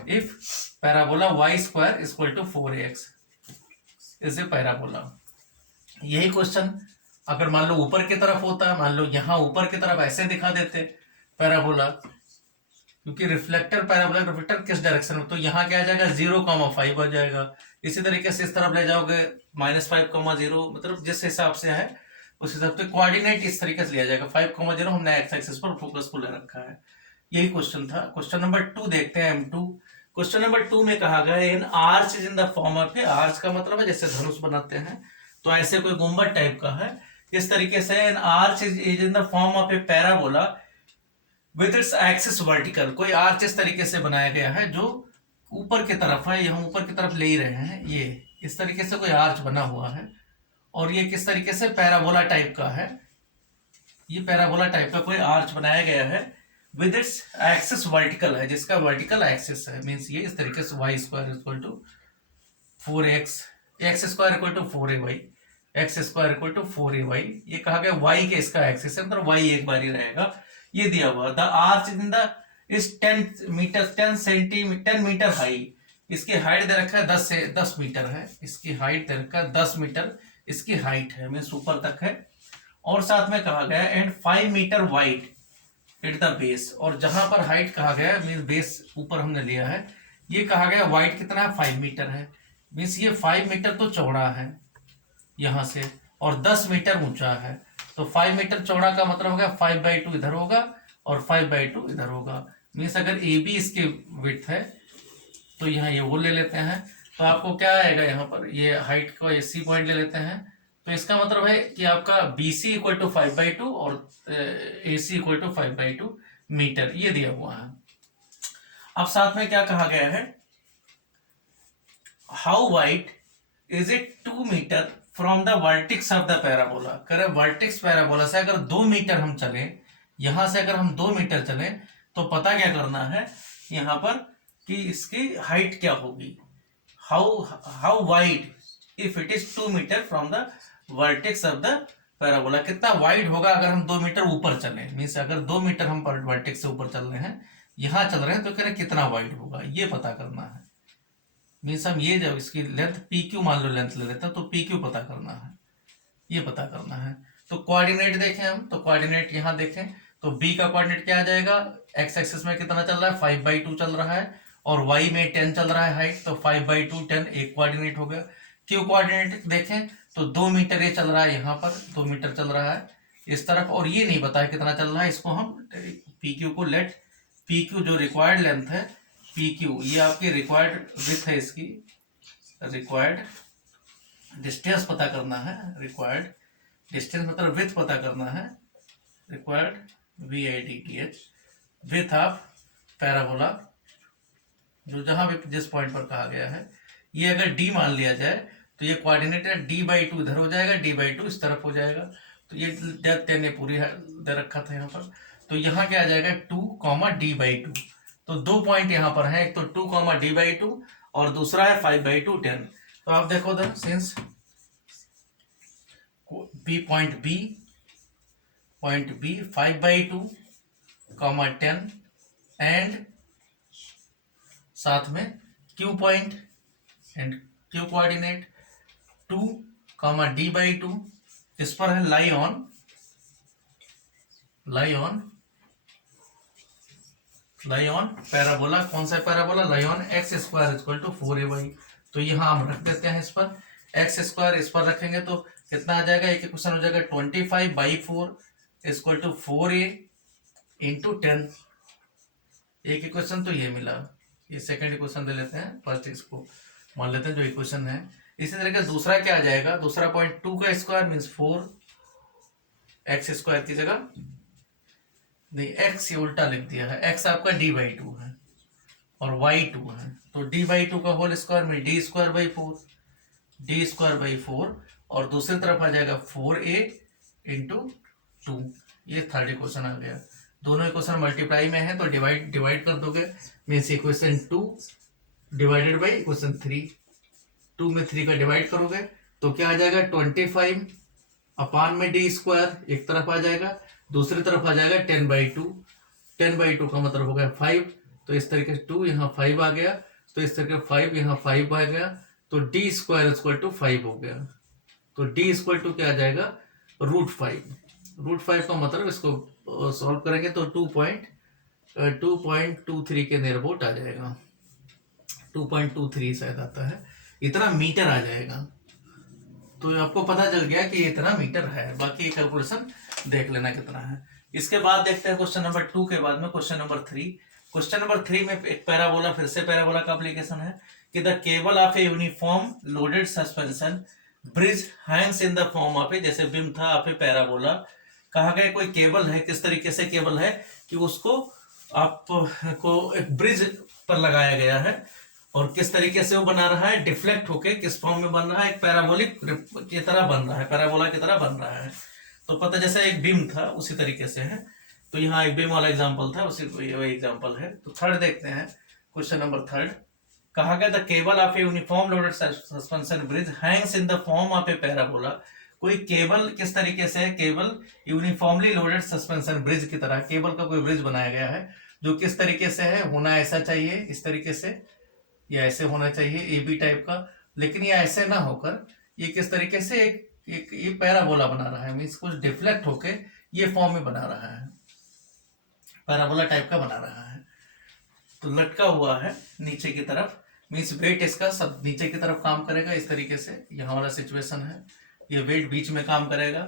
if parabola y² equal to 4ax is a parabola. यही क्वेश्चन अगर मान लो ऊपर की तरफ होता है, मान लो यहाँ ऊपर की तरफ ऐसे दिखा देते पैराबोला, क्योंकि रिफ्लेक्टर पैराबोला रिफ्लेक्टर किस डायरेक्शन में, तो यहाँ क्या आ जाएगा 0,5 आ जाएगा। इसी तरीके से इस तरफ ले जाओगे -5,0, मतलब जिस हिसाब से है उस हिसाब से कोऑर्डिनेट इस तरीके से लिया जाएगा। 5,0 हमने एक्स एक्सिस पर फोकस को ले रखा है। यही क्वेश्चन था। क्वेश्चन नंबर 2 देखते हैं M2। क्वेश्चन नंबर 2 में कहा गया है, an arch is in the form of a, arch का मतलब है जैसे धनुष बनाते हैं, तो ऐसे कोई गुंबद टाइप का है। इस तरीके से N arch is in the form of a parabola with its axis vertical, कोई आर्च इस तरीके से बनाया गया है जो ऊपर की तरफ है, हम ऊपर की तरफ ले ही रहे हैं, ये इस तरीके से कोई आर्च बना हुआ है। और ये किस तरीके से पैराबोला टाइप का है, ये पैराबोला टाइप का कोई आर्च बनाया गया है विद इट्स एक्सिस वर्टिकल है, जिसका वर्टिकल एक्सिस है, मींस ये इस तरीके से y square equal to 4x, x square equal to 4ay, x square equal to 4ay, ये कहा गया y के इसका एक्सिस है, मतलब y एक बार ही रहेगा। ये दिया हुआ द आर्च इन द इस 10 मीटर 10 मीटर हाई, इसकी हाइट दे रखा है 10 मीटर है, इसकी हाइट दे रखा है 10 मीटर इसकी हाइट है, मीन्स ऊपर तक है। और साथ में कहा गया and 5 metre wide at the base, और जहां पर हाइट कहा गया मीन्स बेस ऊपर हमने लिया है, ये कहा गया वाइड कितना है 5 मीटर है, मीन्स ये 5 मीटर तो चौड़ा है यहां से, और 10 मीटर ऊंचा है, तो 5 मीटर चौड़ा का मतलब होगा 5/2 इधर होगा और 5/2 इधर होगा, मीन्स अगर ए बी इसकी विड्थ है तो यहाँ ये वो ले लेते हैं, तो आपको क्या आएगा यहाँ पर, ये हाइट को सी पॉइंट ले लेते हैं, तो इसका मतलब है कि आपका बी सी इक्वल टू 5/2 और ए सी इक्वल टू 5/2 मीटर, ये दिया हुआ है। अब साथ में क्या कहा गया है, how wide is it 2 metre from the vertex of the parabola, करे वर्टिक्स पैराबोला से अगर 2 मीटर हम चले, यहां से अगर हम 2 मीटर चले तो पता क्या करना है यहां पर कि इसकी हाइट क्या होगी, how wide if it is 2 metre from the vertex of the parabola, कितना वाइड होगा अगर हम 2 मीटर ऊपर चले, मीन्स अगर 2 मीटर हम वर्टेक्स से ऊपर चल रहे हैं, यहां चल रहे हैं, तो कह रहे कितना वाइड होगा ये पता करना है। मीन्स हम ये जब इसकी लेंथ पी क्यू मान लो लेंथ ले लेते हैं, तो पी क्यू पता करना है, ये पता करना है। तो कोऑर्डिनेट देखें हम, तो कोऑर्डिनेट यहाँ देखें तो बी का कोऑर्डिनेट क्या आ जाएगा, एक्स एक्सिस में कितना चल रहा है 5/2 चल रहा है, और वाई में 10 चल रहा है हाइट, तो 5/2 10 एक कोऑर्डिनेट हो गया। क्यू कोऑर्डिनेट देखें तो 2 मीटर ये चल रहा है, यहाँ पर 2 मीटर चल रहा है इस तरफ, और ये नहीं पता है कितना चल रहा है, इसको हम पी क्यू को लेट पी क्यू जो रिक्वायर्ड लेंथ है पी क्यू, ये आपकी रिक्वायर्ड विड्थ है, इसकी रिक्वायर्ड डिस्टेंस पता करना है, रिक्वायर्ड डिस्टेंस मतलब विड्थ पता करना है, required VIDTH width of parabola, जो जहां भी जिस पॉइंट पर कहा गया है, ये अगर डी मान लिया जाए तो ये कोऑर्डिनेट है D/2 इधर हो जाएगा, D/2 इस तरफ हो जाएगा, तो ये डेप्थ 10 पूरी दे रखा था यहाँ पर, तो यहाँ क्या आ जाएगा 2, D/2, तो 2 पॉइंट यहाँ पर है, एक तो 2, D/2 और दूसरा है 5/2 10। तो आप देखो उधर सिंस पॉइंट बी 5/2, 10 एंड साथ में Q point and Q coordinate 2, D/2, इस पर है लाई ऑन पैराबोला, कौन सा parabola, lie on x square equal to 4ay, तो यहाँ हम रख देते हैं इस पर एक्स स्क्वायर, इस पर रखेंगे तो कितना आ जाएगा, एक क्वेश्चन हो जाएगा 25/4 इक्वल टू 4a इंटू 10, एक इक्वेशन तो ये मिला, ये सेकंड इक्वेशन दे लेते हैं, फर्स्ट इसको मान लेते हैं जो इक्वेशन है। इसी तरीके से दूसरा क्या आ जाएगा, दूसरा पॉइंट 2 का स्क्वायर मीन्स 4 एक्स स्क्वायर की जगह नहीं, एक्स ये उल्टा लिख दिया है, एक्स आपका D/2 है और y 2 है, तो D/2 का होल स्क्वायर में D²/4 और दूसरी तरफ आ जाएगा 4a इंटू 2, ये थर्ड इक्वेशन आ गया। दोनों इक्वेशन मल्टीप्लाई में है तो डिवाइड कर दोगे, means equation 2 divided by equation 3, 2 में 3 का डिवाइड करोगे तो क्या आ जाएगा 25 अपान में D² एक तरफ आ जाएगा, दूसरी तरफ आ जाएगा 10/2 का मतलब हो गया 5, तो इस तरीके से 2 यहाँ 5 आ गया, तो इस तरीके 5 यहाँ 5 आ गया, तो D² इक्वल टू 5 हो गया, तो D इक्वल टू क्या आ जाएगा √5 का मतलब इसको सॉल्व करेंगे तो 2.23 के नियर अबाउट आ जाएगा, 2.23 शायद आता है, इतना मीटर आ जाएगा। तो आपको पता चल गया कि इतना मीटर है, बाकी कैलकुलेशन देख लेना कितना है। इसके बाद देखते हैं क्वेश्चन नंबर 2 के बाद में क्वेश्चन नंबर 3। क्वेश्चन नंबर 3 में एक पैराबोला, फिर से पैराबोला का एप्लीकेशन है कि the cable of a uniform loaded suspension bridge hangs in the form of a, जैसे बिम था ऑफ ए पैराबोला। कहा गया कोई केबल है, किस तरीके से केबल है कि उसको आपको एक ब्रिज पर लगाया गया है, और किस तरीके से वो बना रहा है, डिफ्लेक्ट होके किस फॉर्म में बन रहा है, एक पैराबोलिक की तरह बन रहा है, पैराबोला की तरह बन रहा है। तो पता जैसे एक बीम था उसी तरीके से है। तो यहाँ एक बीम वाला एग्जांपल था, उसी वही एग्जांपल है। तो थर्ड देखते हैं, क्वेश्चन नंबर 3 कहा गया the cable of a uniform loaded suspension bridge hangs in the form of a parabola. कोई केबल किस तरीके से है, cable uniformly loaded suspension bridge की तरह केबल का कोई ब्रिज बनाया गया है, जो किस तरीके से है, होना ऐसा चाहिए इस तरीके से, या ऐसे होना चाहिए ए बी टाइप का, लेकिन ये ऐसे ना होकर ये किस तरीके से एक ये पैराबोला बना रहा है, मीन्स कुछ डिफ्लेक्ट होके ये फॉर्म में बना रहा है, पैराबोला टाइप का बना रहा है। तो लटका हुआ है नीचे की तरफ, मीन्स वेट इसका सब नीचे की तरफ काम करेगा इस तरीके से, यहाँ वाला सिचुएशन है, ये वेट बीच में काम करेगा।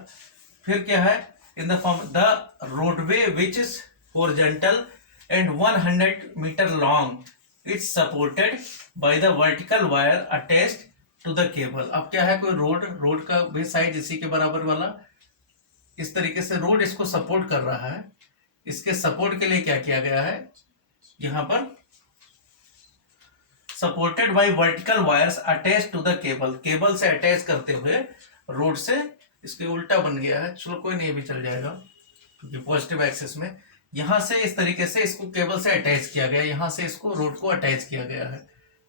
फिर क्या है, in the form the roadway which is horizontal and 100 metre long, it's supported by the vertical wire attached to the cable. अब क्या है, कोई रोड का भी साइज इसी के बराबर वाला, इस तरीके से रोड इसको सपोर्ट कर रहा है। इसके सपोर्ट के लिए क्या किया गया है, यहां पर supported by vertical wires attach to the cable, cable से अटैच करते हुए रोड से, इसके उल्टा बन गया है, चलो कोई नहीं भी चल जाएगा क्योंकि पॉजिटिव एक्सिस में, यहां से इस तरीके से इसको केबल से अटैच किया गया, यहां से इसको रोड को अटैच किया गया है,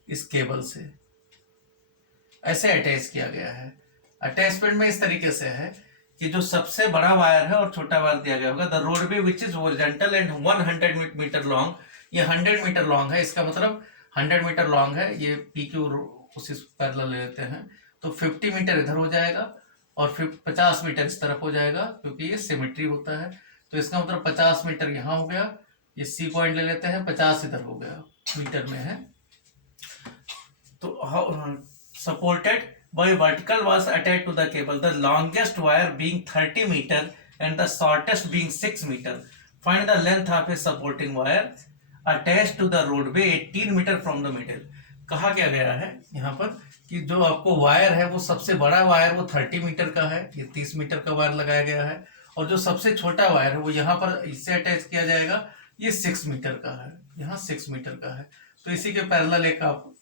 इस केबल से ऐसे अटैच किया गया है। अटैचमेंट में इस तरीके से है कि जो सबसे बड़ा वायर है और छोटा वायर दिया गया होगा, the roadway which is horizontal and 100 metre long, ये 100 मीटर लॉन्ग है, इसका मतलब 100 मीटर लॉन्ग है, ये पी क्यू उसी पैरेलल ले लेते हैं, तो 50 मीटर इधर हो जाएगा और फिर 50 मीटर इस तरफ हो जाएगा, क्योंकि ये सिमेट्री होता है। तो इसका मतलब 50 मीटर यहाँ हो गया, ये सी पॉइंट ले लेते हैं, 50 इधर हो गया, मीटर में है। तो supported by vertical was attached to the cable, the longest wire being 30 meter and the shortest being 6 meter. Find the length of a supporting wire attached to the roadway 18 meter from the middle. कहा क्या गया है यहाँ पर कि जो आपको wire है वो सबसे बड़ा वायर वो 30 मीटर का है, ये 30 मीटर का वायर लगाया गया है, और जो सबसे छोटा वायर है वो यहाँ पर इससे अटैच किया जाएगा, ये 6 मीटर का है, यहाँ 6 मीटर का है। तो इसी के पैरेलल एक आप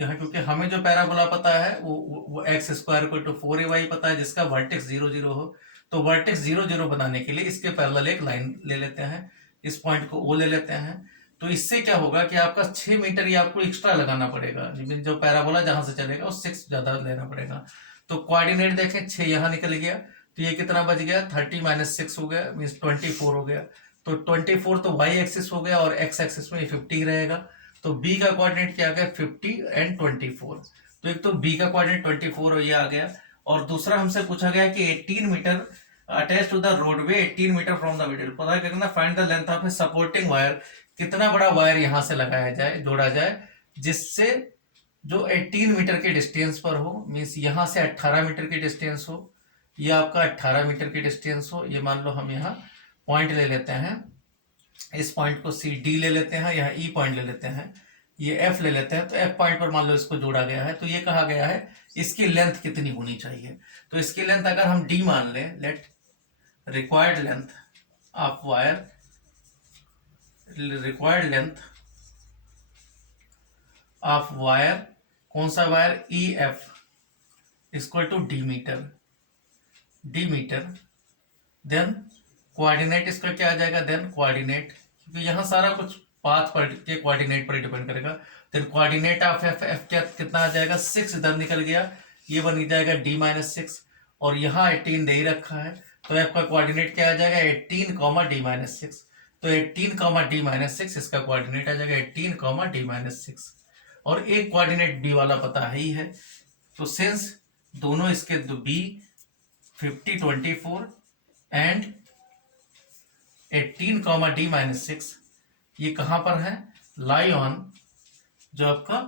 यहाँ, क्योंकि हमें जो पैराबोला पता है वो x square equal to 4ay पता है, जिसका वर्टेक्स 0 0 हो, तो वर्टेक्स 0 0 बनाने के लिए इसके पैरेलल एक लाइन ले लेते हैं, इस पॉइंट को ओ ले लेते हैं। तो इससे क्या होगा कि आपका 6 मीटर ये आपको एक्स्ट्रा लगाना पड़ेगा, जो पैराबोला जहां से चलेगा वो 6 ज्यादा लेना पड़ेगा। तो कोऑर्डिनेट देखें, 6 यहाँ निकल गया, तो ये कितना बच गया, 30 - 6 हो गया, मीन्स 24 हो गया। तो 24 तो वाई एक्सिस हो गया और एक्स एक्सिस में 50 रहेगा। तो बी का कोऑर्डिनेट क्या आ गया, 50 एंड 24। तो एक तो बी का कोऑर्डिनेट 24 और ये आ गया, और दूसरा हमसे पूछा गया कि 18 metre attach to the roadway 18 metre from the middle. पता क्या करना, find the length of a supporting wire, कितना बड़ा वायर यहां से लगाया जाए, जोड़ा जाए, जिससे जो 18 मीटर के डिस्टेंस पर हो, मीन्स यहां से 18 मीटर की डिस्टेंस हो, यह आपका 18 मीटर की डिस्टेंस हो। ये मान लो हम यहाँ पॉइंट ले लेते हैं, इस पॉइंट को सी डी ले लेते हैं, यहाँ ई पॉइंट ले लेते हैं, ये एफ ले लेते हैं, तो एफ पॉइंट पर मान लो इसको जोड़ा गया है। तो ये कहा गया है इसकी लेंथ कितनी होनी चाहिए, तो इसकी लेंथ अगर हम डी मान लें, let required length of wire, required length of wire, कौन सा wire, E F equal to d metre, then coordinate इसका क्या आ जाएगा, देन कोऑर्डिनेट, क्योंकि यहाँ सारा कुछ पाथ पर के कोऑर्डिनेट पर डिपेंड करेगा। Then coordinate of F, F क्या कितना आ जाएगा, 6 इधर निकल गया, ये बन जाएगा d - 6, और यहाँ 18 दे ही रखा है, तो एफ का कोऑर्डिनेट क्या आ जाएगा, 18, d - 6। तो 18, d - 6 इसका कोऑर्डिनेट आ जाएगा 18, d - 6, और एक कोऑर्डिनेट बी वाला पता ही है। तो सिंस दोनों इसके बी 50 24 एंड 18, d - 6 ये कहां पर है, लाई ऑन, जो आपका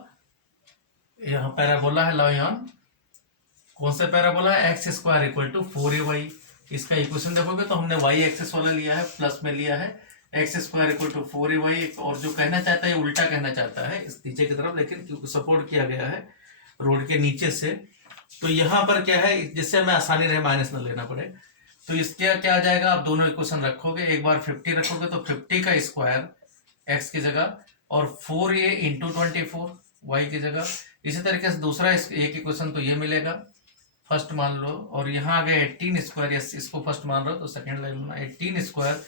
यहाँ पैराबोला है, लाई ऑन कौन सा पैराबोला है, x square equal to 4ay। इसका इक्वेशन देखोगे तो हमने वाई एक्सिस वाला लिया है, प्लस में लिया है, x square equal to 4ay, और जो कहना चाहता है उल्टा कहना चाहता है इस नीचे की तरफ, लेकिन क्योंकि सपोर्ट किया गया है रोड के नीचे से, तो यहाँ पर क्या है, जिससे हमें आसानी रहे माइनस न लेना पड़े, तो इसके क्या आ जाएगा, आप दोनों इक्वेशन रखोगे, एक बार 50 रखोगे तो 50 का स्क्वायर एक्स की जगह और 4a इंटू 24 वाई की जगह। इसी तरीके से दूसरा एक इक्वेशन तो ये मिलेगा, फर्स्ट मान लो, और यहाँ आ गया 18 स्क्वायर, इसको फर्स्ट मान रहे हो तो सेकंड ले लेना, 18 स्क्वायर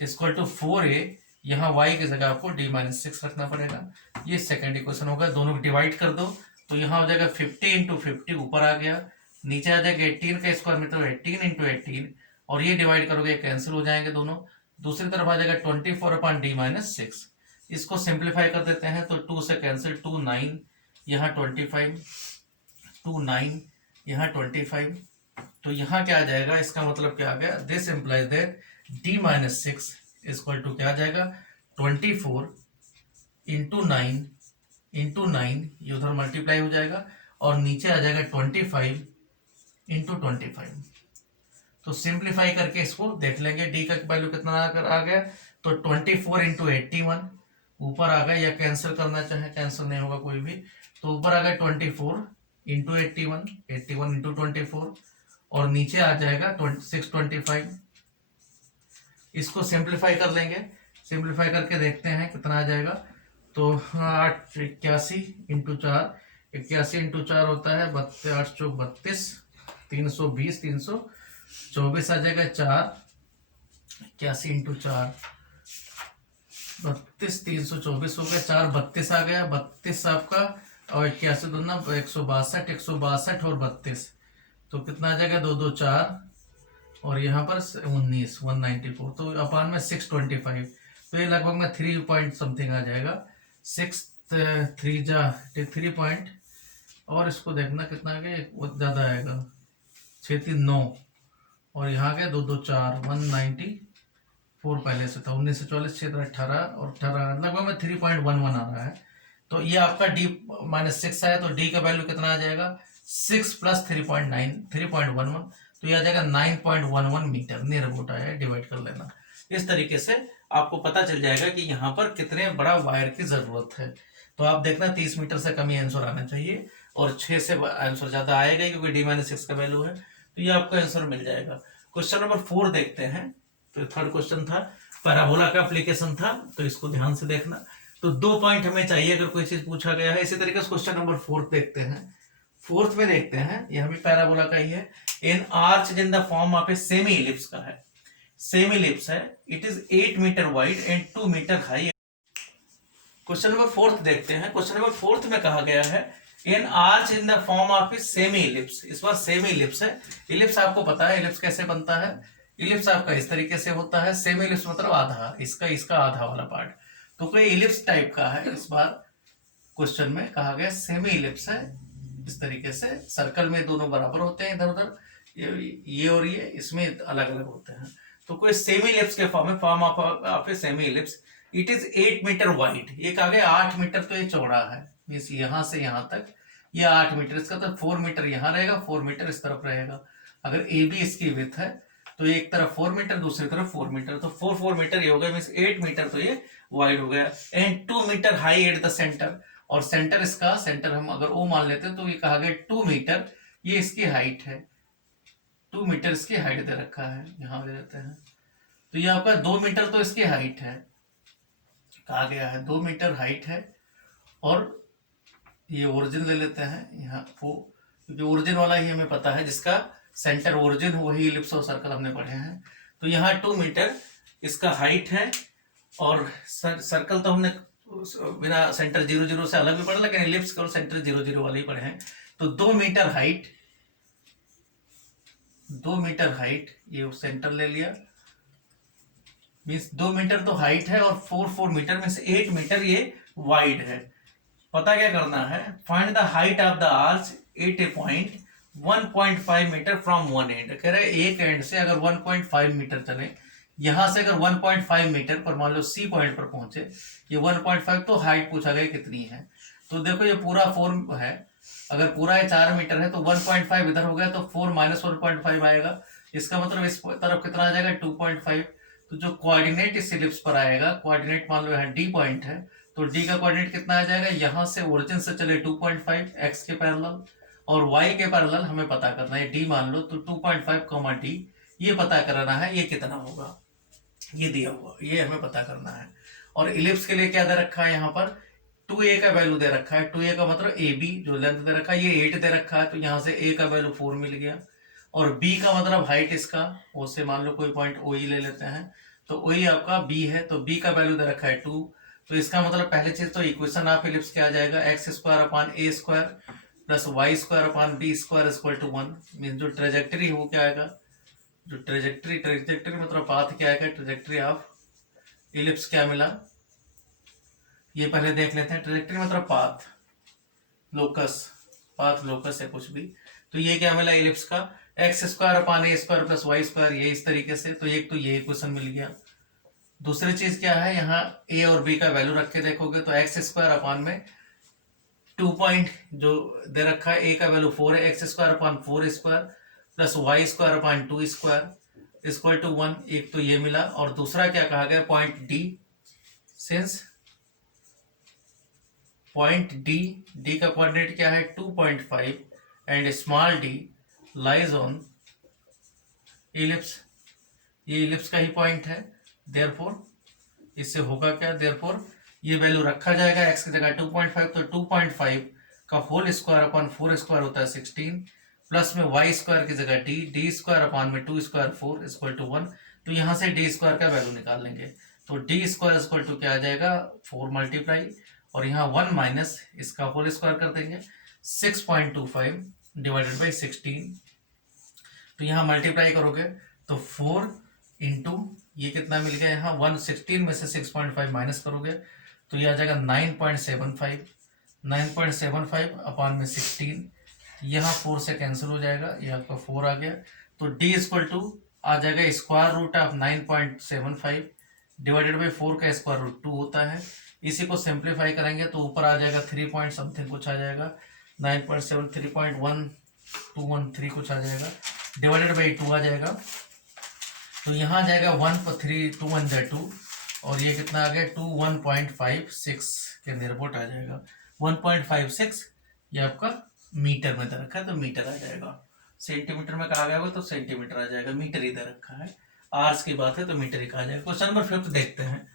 इक्वल टू 4a, यहाँ y की जगह आपको d-6 रखना पड़ेगा। ये सेकंड इक्वेशन होगा, दोनों को डिवाइड कर दो तो यहाँ हो जाएगा 50 इंटू 50 ऊपर आ गया, नीचे आ जाएगा 18 का स्क्वायर मतलब 18 इंटू 18, और ये डिवाइड करोगे कैंसिल हो जाएंगे दोनों, दूसरी तरफ आ जाएगा 24 अपॉन d-6। इसको सिंप्लीफाई कर देते हैं तो 2 से कैंसिल, 2 9, यहाँ 25, 2 9, यहाँ 25, तो यहाँ क्या आ जाएगा, इसका मतलब क्या आ गया, this implies that d-6 equal to क्या आ जाएगा 24 इंटू 9, ये उधर मल्टीप्लाई हो जाएगा, और नीचे आ जाएगा 25 इंटू 25। तो सिंप्लीफाई करके इसको देख लेंगे, d का वैल्यू कितना आ गया, तो 24 इंटू 81 ऊपर आ गया, या कैंसिल करना चाहे कैंसिल नहीं होगा कोई भी, तो ऊपर आ गया 24 इंटू 81, 81 इंटू 24, और नीचे आ जाएगा 625। इसको सिंप्लीफाई कर लेंगे, सिंप्लीफाई करके देखते हैं कितना आ जाएगा, तो 8 81 इंटू 4, 81 इंटू 4 होता है 32, 8 चौक 32, 320, 324 आ जाएगा 4, 81 इंटू 4 32, 324 हो गया, 4 32 आ गया, 32 आपका, और 81 दूना 162, 162 और 32, तो कितना आ जाएगा 2 2 4, और यहाँ पर 19, 194, तो अपान में 625, तो ये लगभग में 3 पॉइंट समथिंग आ जाएगा, 6 3 जा 3 पॉइंट, और इसको देखना कितना आ गया, वो ज़्यादा आएगा 6 3 9, और यहाँ गया 2 2 4, 194 पहले से था, 19 से 44 6 18, और 18 लगभग में 3.11 आ रहा है। तो ये आपका d-6 आया, तो d का वैल्यू कितना आ जाएगा 6 प्लस 3.9, 3.11, तो ये आ जाएगा 9.11 मीटर, नियर अबाउट आया, डिवाइड कर लेना। इस तरीके से आपको पता चल जाएगा कि यहाँ पर कितने बड़ा वायर की जरूरत है। तो आप देखना 30 मीटर से कम ही आंसर आना चाहिए, और 6 से आंसर ज्यादा आएगा क्योंकि d-6 का वैल्यू है, तो ये आपको आंसर मिल जाएगा। क्वेश्चन नंबर 4 देखते हैं। तो थर्ड क्वेश्चन था, पैराबोला का एप्लीकेशन था, तो इसको ध्यान से देखना। तो 2 पॉइंट हमें चाहिए अगर कोई चीज पूछा गया है। इसी तरीके से क्वेश्चन नंबर 4 देखते हैं। फोर्थ में देखते हैं, यह भी पैराबोला का ही है। An arch in the form of a semi ellipse का है, सेमी इलिप्स है, it is 8 metre wide and 2 metre high. Question number 4 देखते हैं। क्वेश्चन नंबर 4 में कहा गया है an arch in the form of a semi ellipse. इस बार सेमी इलिप्स है। इलिप्स आपको पता है इलिप्स कैसे बनता है, इलिप्स आपका इस तरीके से होता है, सेमी इलिप्स मतलब आधा, इसका आधा वाला पार्ट, तो कोई इलिप्स टाइप का है। इस बार क्वेश्चन में कहा गया सेमी इलिप्स है, इस तरीके से सर्कल में दोनों बराबर होते हैं, इधर उधर ये और ये इसमें अलग अलग होते हैं। तो कोई सेमी इलिप्स के form of a semi ellipse, it is 8 metre wide, ये कहा गया 8 मीटर, तो ये चौड़ा है, मींस यहां से यहां तक ये 8 मीटर, इसका तो 4 मीटर यहां रहेगा, 4 मीटर इस तरफ रहेगा। अगर ए बी इसकी विड्थ है तो एक तरफ 4 मीटर, दूसरी तरफ 4 मीटर, तो 4 मीटर ये हो गया, मींस 8 मीटर तो ये वाइड हो गया। And 2 metre high at the centre, और सेंटर इसका, सेंटर हम अगर ओ मान लेते हैं तो ये कहा गया 2 मीटर, ये इसकी हाइट है, 2 मीटर इसकी हाइट दे रखा है, यहां दे देते हैं। तो ये आपका 2 मीटर तो इसकी हाइट है, कहा गया है 2 मीटर हाइट है, और ये ओरिजिन ले लेते हैं यहाँ वो, क्योंकि ओरिजिन वाला ही हमें पता है, जिसका सेंटर ओरिजिन हो वही इलिप्स और सर्कल हमने पढ़े हैं। तो यहाँ 2 मीटर इसका हाइट है, और सर्कल तो हमने बिना सेंटर 0 0 से अलग भी पढ़ा, लेकिन इलिप्स को सेंटर 0 0 वाले ही पढ़े हैं। तो 2 मीटर हाइट, 2 मीटर हाइट, ये सेंटर ले लिया, मीन्स 2 मीटर तो हाइट है, और 4 मीटर मीन्स 8 मीटर ये वाइड है। पता क्या करना है, find the height of the arch at a point 1.5 metre from one end. कह रहे एक एंड से अगर 1.5 मीटर चले, यहां से अगर 1.5 मीटर पर मान लो सी पॉइंट पर पहुंचे, ये 1.5, तो हाइट पूछा गया कितनी है। तो देखो ये पूरा 4 है, अगर पूरा ये 4 मीटर है तो 1.5 इधर हो गया, तो 4 - 1.5 आएगा, इसका मतलब इस तरफ कितना आ जाएगा 2.5, तो जो कोऑर्डिनेट इस इलिप्स पर आएगा, कोऑर्डिनेट मान लो यहाँ डी पॉइंट है, तो डी का कोऑर्डिनेट कितना आ जाएगा, यहाँ से ओरिजिन से चले 2.5 एक्स के पैरेलल और वाई के पैरेलल हमें पता करना है, डी मान लो तो 2.5 डी, ये पता करना है ये कितना होगा, ये दिया हुआ, ये हमें पता करना है। और इलिप्स के लिए क्या दे रखा है यहाँ पर, 2a का वैल्यू दे रखा है, 2a का मतलब AB जो लेंथ दे रखा है, ये 8 दे रखा है, तो यहाँ से a का वैल्यू 4 मिल गया। और b का मतलब हाइट इसका, उससे मान लो कोई पॉइंट OE ले लेते हैं, तो OE आपका b है, तो b का वैल्यू दे रखा है 2, तो इसका मतलब पहले चीज तो इक्वेशन ऑफ इलिप्स क्या आ जाएगा, x square upon a square plus y square upon b square equal to 1। Mean जो ट्रेजेक्टरी है वो क्या आएगा, जो ट्रेजेक्टरी मतलब पाथ क्या आएगा, ट्रेजेक्टरी ऑफ इलिप्स क्या मिला, ये पहले देख लेते हैं। ट्रेजेक्टरी मतलब पाथ लोकस, पाथ लोकस है कुछ भी, तो ये क्या मिला इलिप्स का, एक्स स्क्वायर अपॉन ए स्क्वायर प्लस वाई स्क्वायर, ये इस तरीके से, तो एक तो ये इक्वेशन मिल गया। दूसरी चीज क्या है, यहाँ ए और बी का वैल्यू रख के देखोगे तो एक्स स्क्वायर अपॉन में 2 पॉइंट जो दे रखा है, ए का वैल्यू 4 है, x square upon 4 square plus y square upon 2 square equal to 1, एक तो ये मिला। और दूसरा क्या कहा गया, point D, since point D का कोऑर्डिनेट क्या है 2.5 and small D lies on ellipse, ये इलिप्स का ही पॉइंट है, देयरफॉर इससे होगा क्या, देयरफॉर ये वैल्यू रखा जाएगा x की जगह 2.5, तो 2.5 का होल स्क्वायर अपॉन 4 स्क्वायर होता है 16, प्लस में y स्क्वायर की जगह डी स्क्वायर अपॉन में 2 स्क्वायर 4 इक्वल टू 1, तो यहाँ से डी स्क्वायर का वैल्यू निकाल लेंगे, तो डी स्क्वायर इक्वल टू क्या आ जाएगा 4 मल्टीप्लाई और यहाँ 1 माइनस इसका होल स्क्वायर कर देंगे 6.25 डिवाइडेड बाई 16, तो यहाँ मल्टीप्लाई करोगे तो 4 इंटू ये कितना मिल गया, यहाँ 116 में से 6.5 माइनस करोगे तो ये आ जाएगा 9.75 अपॉन में 16, यहाँ 4 से कैंसिल हो जाएगा, ये आपका 4 आ गया, तो d इक्वल टू आ जाएगा square root of 9.75 divided by 4 का स्क्वायर रूट 2 होता है। इसी को सिंप्लीफाई करेंगे तो ऊपर आ जाएगा 3 पॉइंट समथिंग कुछ आ जाएगा, 9.7 3.1213 कुछ आ जाएगा, डिवाइडेड बाई 2 आ जाएगा, तो यहाँ आ जाएगा 1 पर 3 2 1 2 और ये कितना आ गया 21.56 के नियरबोट आ जाएगा, 1.56 ये आपका मीटर में दे रखा है तो मीटर आ जाएगा, सेंटीमीटर में कहा गया होगा तो सेंटीमीटर आ जाएगा, मीटर ही दे रखा है, आर्स की बात है तो मीटर ही कहा जाएगा। क्वेश्चन नंबर 5 देखते हैं।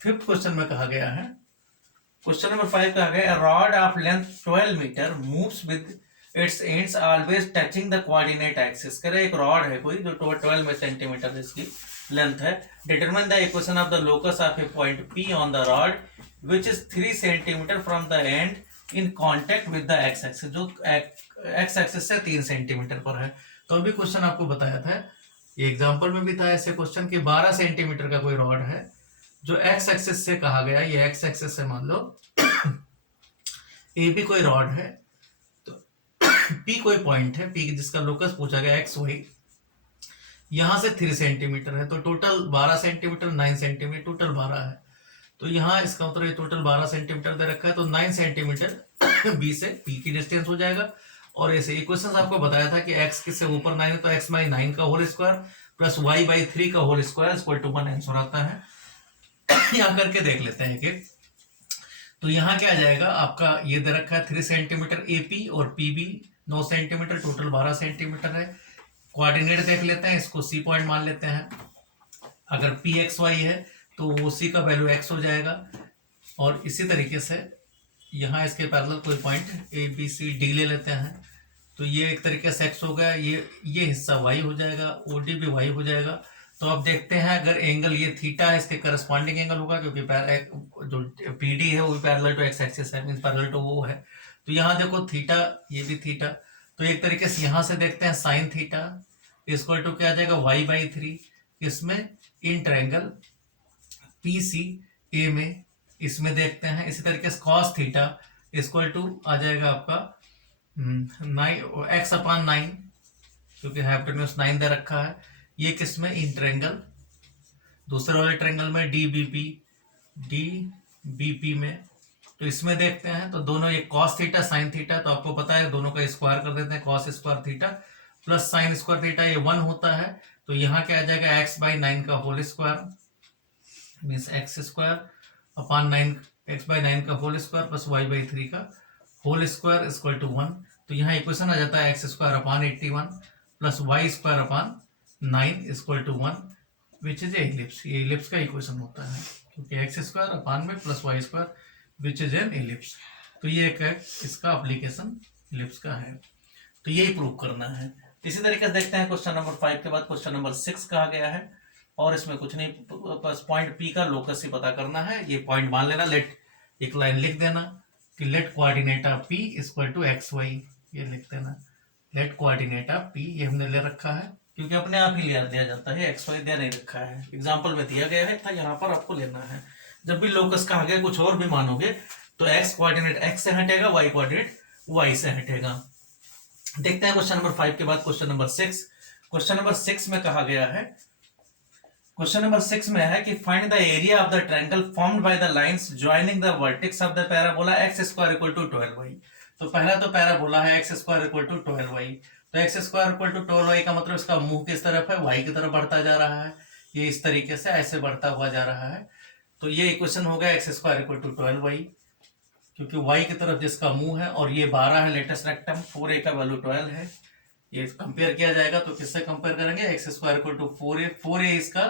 5th क्वेश्चन में कहा गया है, क्वेश्चन नंबर 5 कहा गया rod of length 12 metre moves with its ends always touching the coordinate axis. कह रहे एक रॉड है कोई जो 12 सेंटीमीटर इसकी लेंथ है, determine the equation of the locus of A point P on the rod which is 3 centimetre from the and in contact with the x axis, जो x axis से 3 सेंटीमीटर पर है। तो अभी क्वेश्चन आपको बताया था, एग्जाम्पल में भी था ऐसे क्वेश्चन कि 12 सेंटीमीटर का कोई रॉड है जो एक्स एक्सिस से कहा गया, ये एक्स एक्सिस से मान लो ए बी कोई रॉड है, तो पी कोई पॉइंट है, पी जिसका लोकस पूछा गया एक्स वाई, यहां से 3 सेंटीमीटर है, तो टोटल 12 सेंटीमीटर 9 सेंटीमीटर टोटल 12 है, तो यहाँ इसका मतलब ये टोटल 12 सेंटीमीटर दे रखा है, तो 9 सेंटीमीटर बी से पी की डिस्टेंस हो जाएगा। और ऐसे इक्वेशन आपको बताया था कि एक्स किससे ऊपर 9 है तो एक्स बाई 9 का whole square plus y by 3 का whole square equal to 1 answer आता है। यहाँ करके देख लेते हैं कि तो यहाँ क्या आ जाएगा आपका, ये दे रखा है 3 सेंटीमीटर एपी और पीबी 9 सेंटीमीटर, टोटल 12 सेंटीमीटर है। कोऑर्डिनेट देख लेते हैं, इसको सी पॉइंट मान लेते हैं, अगर पी एक्स वाई है तो वो सी का वैल्यू एक्स हो जाएगा, और इसी तरीके से यहाँ इसके पैरेलल कोई point A B C D ले लेते हैं, तो ये एक तरीके से एक्स हो गया, ये हिस्सा वाई हो जाएगा, ओ डी भी वाई हो जाएगा। तो अब देखते हैं अगर एंगल ये थीटा है इसके करस्पॉन्डिंग एंगल होगा, क्योंकि जो पी डी है वो भी पैरेलल टू एक्स एक्सिस है, मींस पैरेलल टू वो है, तो यहाँ देखो थीटा, ये भी थीटा, तो एक तरीके से यहाँ से देखते हैं साइन थीटा इक्वल टू क्या आ जाएगा वाई बाई 3, इसमें इन ट्रायंगल पी सी ए में, इसमें देखते हैं इसी तरीके से कॉस थीटा इक्वल टू आ जाएगा आपका 9 एक्स अपॉन 9, क्योंकि हाइपोटेन्यूज 9 दे रखा है, ये किस में इन ट्रायंगल दूसरे वाले ट्रायंगल में डी बी पी में, तो इसमें देखते हैं तो दोनों ये कॉस थीटा साइन थीटा, तो आपको पता है दोनों का स्क्वायर कर देते हैं, cos square theta plus sign square theta ये 1 होता है, तो यहाँ क्या आ जाएगा x/9 का whole square means x square upon 9, x/9 का होल स्क्वायर प्लस y/3 का होल स्क्वायर इक्वल टू 1। तो यहाँ इक्वेशन आ जाता है x square upon 81 plus y square upon 9 equal to 1 which is ellipse. ये एलिप्स का इक्वेशन होता है क्योंकि x स्क्वायर अपॉन में plus y square which is an ellipse. तो ये एक इसका एप्लीकेशन एलिप्स का है। तो यही प्रूव करना है। इसी तरीके से देखते हैं क्वेश्चन नंबर 5 के बाद क्वेश्चन नंबर 6 कहा गया है और इसमें कुछ नहीं, बस पॉइंट पी का लोकस ही पता करना है। ये पॉइंट मान लेना, लेट एक लाइन लिख देना कि let coordinate of P equal to x y, ये लिख देना लेट कोऑर्डिनेट ऑफ पी। ये हमने ले रखा है क्योंकि अपने आप ही दिया जाता है, एक्स वाई दिया नहीं रखा है, एग्जाम्पल में दिया गया है था, यहाँ पर आपको लेना है। जब भी लोकस कहा गया कुछ और भी मानोगे तो एक्स कोऑर्डिनेट एक्स से हटेगा, वाई कोऑर्डिनेट वाई से हटेगा। देखते हैं क्वेश्चन नंबर 5 के बाद क्वेश्चन नंबर 6। क्वेश्चन नंबर 6 में कहा गया है, क्वेश्चन नंबर 6 में है कि find the area of the triangle formed by the lines joining the vertex of the parabola x square equal to 12y। तो पहला तो पैराबोला है x square equal to 12y, तो x square equal to 12y का मतलब इसका मुंह किस तरफ है, y की तरफ बढ़ता जा रहा है, ये इस तरीके से ऐसे बढ़ता हुआ जा रहा है। तो ये इक्वेशन हो गया x square equal to 12y क्योंकि y की तरफ जिसका मुंह है और ये 12 है लेटेस्ट रेक्टम, 4a का वैल्यू 12 है। ये कंपेयर किया जाएगा तो किससे कंपेयर करेंगे, x square equal to 4a, 4a इसका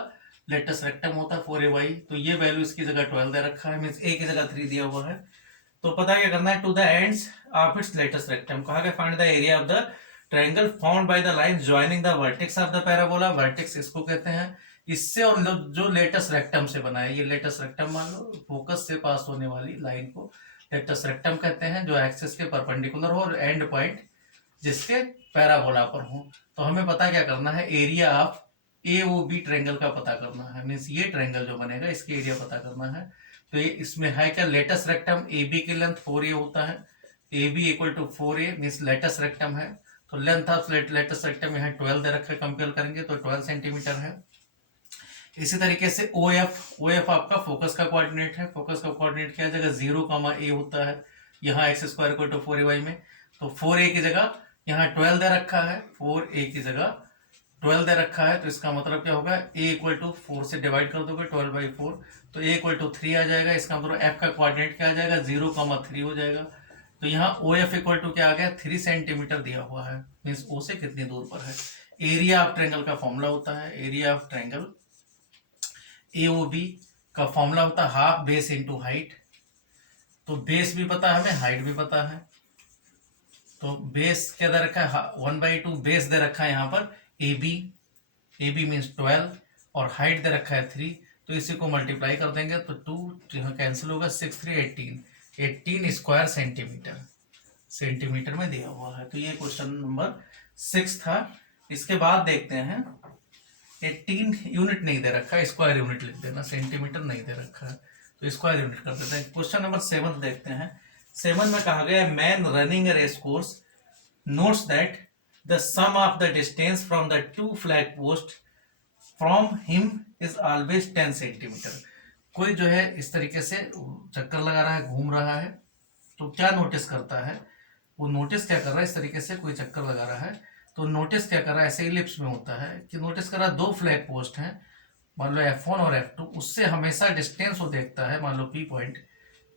लेटेस्ट रेक्टम होता है 4ay, तो ये वैल्यू इसकी जगह 12 दे रखा है, मींस a की जगह 3 दिया हुआ है। तो पता क्या करना है, to the ends of its latus rectum कहा गया find the area of the triangle formed by the line joining the vertex of the parabola. Vertex इसको कहते हैं, इससे और जो लेटेस्ट रेक्टम से बना है, ये लेटेस्ट रेक्टम मान लो, फोकस से पास होने वाली लाइन को लेटेस्ट रेक्टम कहते हैं, जो एक्सिस के परपेंडिकुलर हो और एंड पॉइंट जिसके पैराबोला पर हो। तो हमें पता क्या करना है, एरिया ऑफ AOB ट्रायंगल का पता करना है, मींस ये ट्रायंगल जो बनेगा इसकी एरिया पता करना है। तो ये इसमें है क्या, लेटेस्ट रेक्टम AB की लेंथ 4a होता है, AB equal to 4a means latus rectum है, तो लेंथ ऑफ लेटेस्ट रेक्टम यहाँ 12 दे रखा है, कंपेयर करेंगे तो 12 सेंटीमीटर है। इसी तरीके से OF आपका फोकस का कोऑर्डिनेट है, फोकस का कोऑर्डिनेट क्या जगह 0, a होता है यहाँ x square equal to 4ay में, तो 4a की जगह यहाँ 12 दे रखा है, 4a की जगह 12 दे रखा है, तो इसका मतलब क्या होगा, a इक्वल टू 4 से डिवाइड कर दोगे 12/4, तो a इक्वल टू 3 आ जाएगा। इसका मतलब f का कोऑर्डिनेट क्या आ जाएगा, 0, 3 हो जाएगा। तो यहाँ OF इक्वल टू क्या आ गया, 3 सेंटीमीटर दिया हुआ है, मीन्स O से कितनी दूर पर है। एरिया ऑफ ट्रायंगल का फॉर्मूला होता है, एरिया ऑफ ट्रायंगल AOB का फॉर्मूला होता है हाफ बेस इंटू हाइट। तो बेस भी पता है हमें, हाइट भी पता है। तो बेस क्या दे रखा है, 1/2 बेस दे रखा है यहाँ पर AB मीन्स 12 और हाइट दे रखा है 3, तो इसी को मल्टीप्लाई कर देंगे तो 2 यहाँ कैंसिल होगा, 6 3 18 स्क्वायर सेंटीमीटर में दिया हुआ है। तो ये क्वेश्चन नंबर 6 था। इसके बाद देखते हैं 18 यूनिट नहीं दे रखा है, स्क्वायर यूनिट लिख देना, सेंटीमीटर नहीं दे रखा है तो स्क्वायर यूनिट कर देते हैं। क्वेश्चन नंबर 7 देखते हैं। 7 में कहा गया man running race course notes that the sum of the distance from the two flag posts from him is always 10 centimetre. कोई जो है इस तरीके से चक्कर लगा रहा है, घूम रहा है, तो क्या नोटिस करता है, वो नोटिस क्या कर रहा है, इस तरीके से कोई चक्कर लगा रहा है तो नोटिस क्या कर रहा है, ऐसे इलिप्स में होता है कि नोटिस कर रहा है 2 फ्लैग पोस्ट हैं, मान लो F1 और F2, उससे हमेशा डिस्टेंस वो देखता है, मान लो P पॉइंट,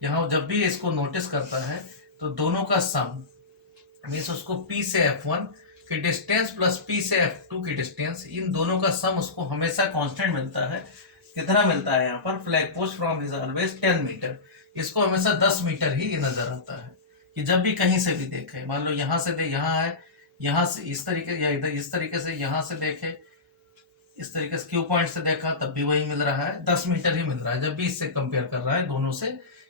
यहाँ जब भी इसको नोटिस करता है तो दोनों का सम मीन्स उसको P से F1 की डिस्टेंस प्लस P से F2 की डिस्टेंस, इन दोनों का सम उसको हमेशा कांस्टेंट मिलता है। कितना मिलता है यहाँ पर, flag post from is always 10 metre, इसको हमेशा 10 मीटर ही नजर आता है कि जब भी कहीं से भी देखे, मान लो यहाँ से यहाँ है, यहाँ से इस तरीके या इधर इस तरीके से यहाँ से देखे, इस तरीके से क्यू पॉइंट से देखा तब भी वही मिल रहा है, 10 मीटर ही मिल रहा है जब भी इससे कंपेयर कर रहा है दोनों से,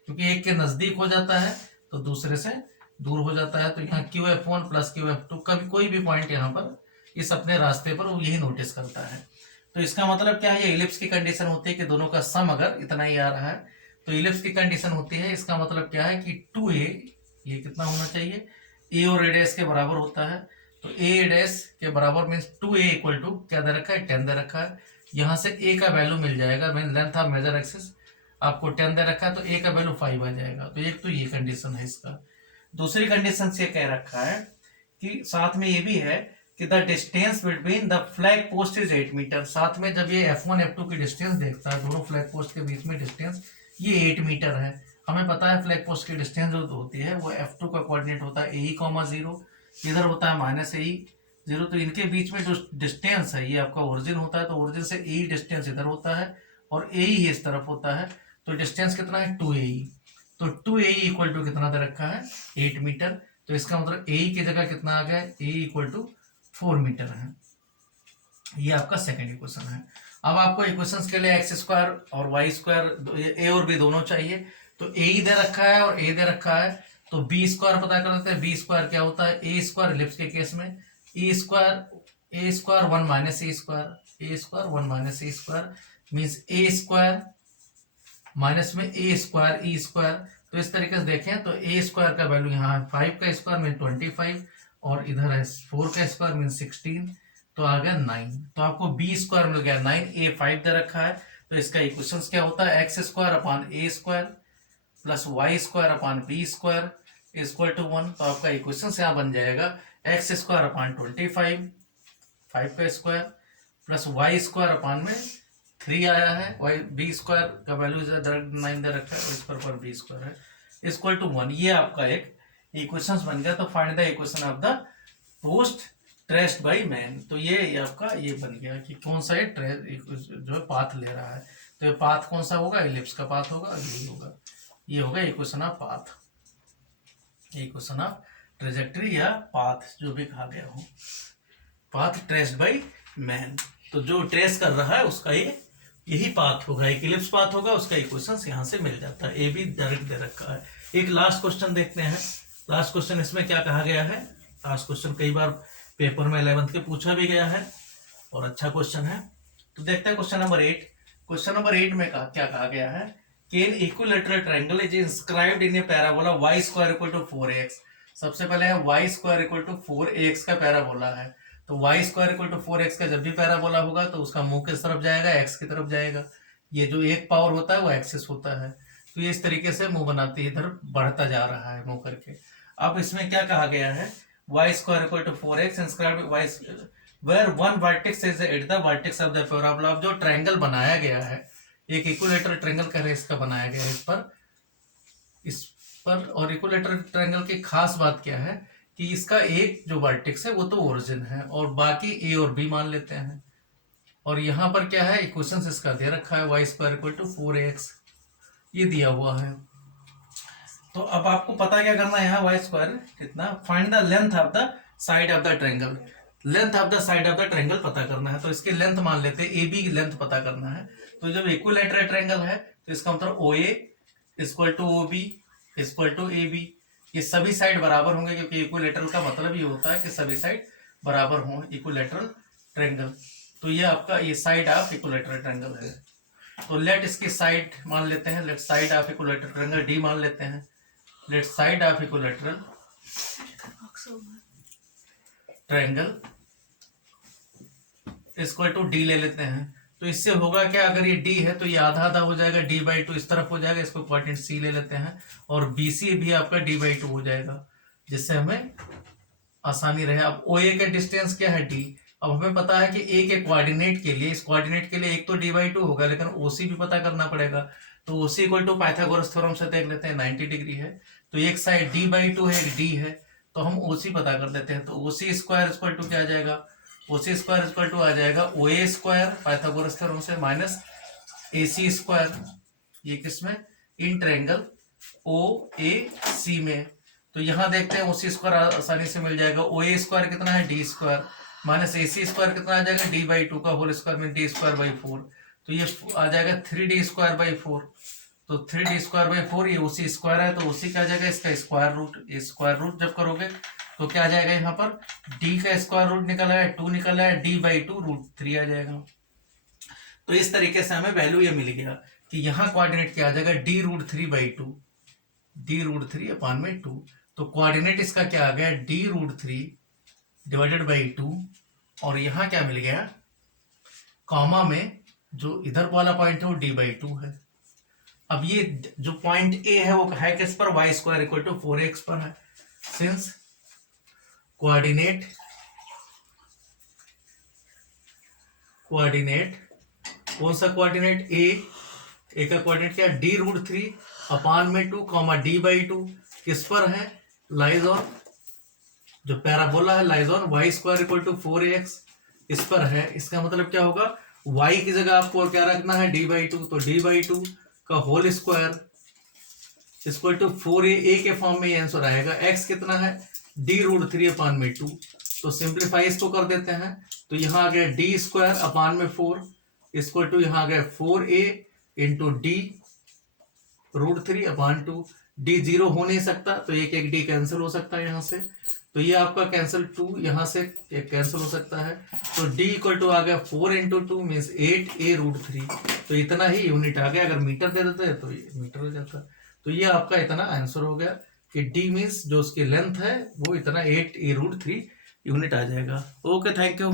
क्योंकि एक के नजदीक हो जाता है तो दूसरे से दूर हो जाता है। तो यहाँ QF1 प्लस QF2 कभी कोई भी पॉइंट यहाँ पर इस अपने रास्ते पर वो यही नोटिस करता है। तो इसका मतलब क्या है, ये इलिप्स की कंडीशन होती है कि दोनों का सम अगर इतना ही आ रहा है तो इलिप्स की कंडीशन होती है। इसका मतलब क्या है कि 2a ये कितना होना चाहिए, a और a डैश के बराबर होता है, तो a डैश के बराबर मीन्स 2a इक्वल टू क्या दे रखा है, 10 दे रखा है। यहाँ से a का वैल्यू मिल जाएगा, mean length of major axis आपको 10 दे रखा है तो a का वैल्यू 5 आ जाएगा। तो एक तो ये कंडीशन है इसका। दूसरी कंडीशन से कह रखा है कि साथ में ये भी है कि the distance between the flag post is 8 metre. साथ में जब ये F1 F2 की डिस्टेंस देखता है, दोनों फ्लैग पोस्ट के बीच में डिस्टेंस ये 8 मीटर है। हमें पता है फ्लैग पोस्ट की डिस्टेंस जो होती है वो F2 का कोऑर्डिनेट होता है AE, 0, इधर होता है -AE, 0। तो इनके बीच में जो डिस्टेंस है ये आपका ओरिजिन होता है, तो ओरिजिन से AE डिस्टेंस इधर होता है और AE इस तरफ होता है। तो डिस्टेंस कितना है 2AE। तो 2AE इक्वल टू कितना दे रखा है 8 मीटर। तो इसका मतलब AE की जगह कितना आ गया, AE इक्वल टू 4 मीटर है। ये आपका सेकंड इक्वेशन है। अब आपको इक्वेशंस के लिए x² और y², a और b दोनों चाहिए। तो AE दे रखा है और a दे रखा है, तो b² पता कर लेते हैं। b² क्या होता है, a² इलिप्स के केस में a² 1 minus a² 1 minus a² means a² minus में a² e²। तो इस तरीके से देखें तो a² का वैल्यू यहाँ है 5 का स्क्वायर मीन 25 और इधर है 4 का स्क्वायर मीन 16, तो आ गया 9। तो आपको b² मिल गया 9, a 5 दे रखा है। तो इसका इक्वेशंस क्या होता है, x² upon a² plus y² upon b² equal to 1। तो आपका इक्वेशंस यहाँ बन जाएगा x² अपान 25 5 का स्क्वायर प्लस y² अपान में 3 आया है, b² का वैल्यू 9 दे रखा है, इस पर b² है इक्वल टू 1। ये आपका एक इक्वेशंस बन गया। तो find the equation of the post traced by man. तो ये आपका ये बन गया कि कौन सा जो पाथ ले रहा है। तो ये पाथ कौन सा होगा, इलिप्स का पाथ होगा, यही होगा। ये होगा equation of path, equation of trajectory या पाथ जो भी कहा गया हो, पाथ ट्रेस्ड बाय मैन। तो जो ट्रेस कर रहा है उसका ये यही पाथ होगा, एक इलिप्स पाथ होगा, उसका इक्वेशन यहाँ से मिल जाता है। ए भी डायरेक्ट दे रखा है। एक लास्ट क्वेश्चन देखते हैं। लास्ट क्वेश्चन इसमें क्या कहा गया है, लास्ट क्वेश्चन कई बार पेपर में 11th के पूछा भी गया है और अच्छा क्वेश्चन है। तो देखते हैं क्वेश्चन नंबर 8। क्वेश्चन नंबर 8 में क्या कहा गया है कि an equilateral triangle is inscribed in a parabola y² equal to 4ax। सबसे पहले है y² इक्वल टू 4ax का पैराबोला है। तो y² इक्वल टू 4x का जब भी पैराबोला होगा तो उसका मुंह किस तरफ जाएगा, x की तरफ जाएगा। ये जो एक पावर होता है वो एक्सिस होता है। तो ये इस तरीके से मुंह बनाते इधर बढ़ता जा रहा है मुंह करके। अब इसमें क्या कहा गया है, y² equal to 4x inscribed y where one vertex is at the vertex of the parabola। अब जो ट्रायंगल बनाया गया है, एक इक्विलैटरल ट्रायंगल कह रहे इसका बनाया गया है इस पर। और इक्विलैटरल ट्रायंगल की खास बात क्या है कि इसका एक जो वर्टेक्स है वो तो ओरिजिन है और बाकी ए और बी मान लेते हैं। और यहाँ पर क्या है, इक्वेशंस इसका दे रखा है y² इक्वल टू 4ax, ये दिया हुआ है। तो अब आपको पता क्या करना है, यहाँ y² कितना, find the length of the side of the triangle. Length of the side of the triangle पता करना है। तो इसकी लेंथ मान लेते हैं, ए बी की लेंथ पता करना है। तो जब इक्विलैटरल ट्रायंगल है तो इसका मतलब OA equal to OB equal to AB। ये सभी साइड बराबर होंगे क्योंकि इक्विलैटरल का मतलब ये होता है कि सभी साइड बराबर हों, इक्विलैटरल ट्रायंगल। तो ये आपका ये साइड ऑफ इक्विलैटरल ट्रायंगल है। तो लेट इसकी साइड मान लेते हैं, let side of equilateral triangle D मान लेते हैं। Let side of equilateral triangle equal to D ले लेते हैं। तो इससे होगा क्या, अगर ये D है तो ये आधा आधा हो जाएगा, D/2 इस तरफ हो जाएगा। इसको कोऑर्डिनेट C ले लेते हैं और BC भी आपका D/2 हो जाएगा, जिससे हमें आसानी रहे। अब OA का डिस्टेंस क्या है D। अब हमें पता है कि A के कोऑर्डिनेट के लिए, इस कोऑर्डिनेट के लिए एक तो D/2 होगा, लेकिन OC भी पता करना पड़ेगा। तो OC equal to Pythagoras theorem से देख लेते हैं, 90 डिग्री है। तो एक साइड D/2 है, एक D है, तो हम OC पता कर लेते हैं। तो OC² इक्वल टू क्या आ जाएगा, OC² इक्वल टू आ जाएगा OA² पाइथागोरस थ्योरम से माइनस AC²। ये किसमें, इन ट्रायंगल OAC में। तो यहाँ देखते हैं OC² आसानी से मिल जाएगा। OA² कितना है D² माइनस AC² कितना आ जाएगा D/2 का होल स्क्वायर में D²/4। तो ये आ जाएगा 3D²/4। तो 3D²/4 ये OC² है, तो OC क्या आ जाएगा, इसका स्क्वायर रूट। स्क्वायर रूट जब करोगे तो क्या आ जाएगा, यहाँ पर D का स्क्वायर रूट निकला है 2 निकला है, D/2 √3 आ जाएगा। तो इस तरीके से हमें वैल्यू ये मिल गया कि यहाँ कोऑर्डिनेट क्या आ जाएगा D√3/2, D√3/2। तो कोऑर्डिनेट इसका क्या आ गया D√3 डिवाइडेड बाई 2। और यहाँ क्या मिल गया, कॉमा में जो इधर वाला पॉइंट है वो D/2 है। अब ये जो पॉइंट A है वो है किस पर, y² इक्वल टू 4ax पर है। सिंस कोऑर्डिनेट कोऑर्डिनेट, कौन सा कोऑर्डिनेट, ए का कोऑर्डिनेट क्या, d√3 अपान में 2 कॉमा d/2 किस पर है, लाइज ऑन, जो पैराबोला है लाइज ऑन y² = 4ax इस पर है। इसका मतलब क्या होगा, y की जगह आपको क्या रखना है, d/2, तो d/2 का whole square equal to 4a के फॉर्म में ये आंसर आएगा। x कितना है, d√3 अपान में 2, तो सिंप्लीफाई इसको कर देते हैं, तो यहाँ आ गया d² अपान में 4 इक्वल टू यहाँ आ गया 4a इंटू d√3 अपान 2, d 0 हो नहीं सकता तो एक एक d कैंसिल हो सकता है यहाँ से, तो ये आपका कैंसिल 2 यहाँ से कैंसिल हो सकता है, तो d इक्वल टू आ गया 4 इंटू 2 मीन्स 8a√3, तो इतना ही यूनिट आ गया। अगर मीटर दे देते तो ये मीटर हो जाता। तो ये आपका इतना आंसर हो गया कि d मीन्स जो उसकी लेंथ है वो इतना 8a√3 यूनिट आ जाएगा। Okay, thank you.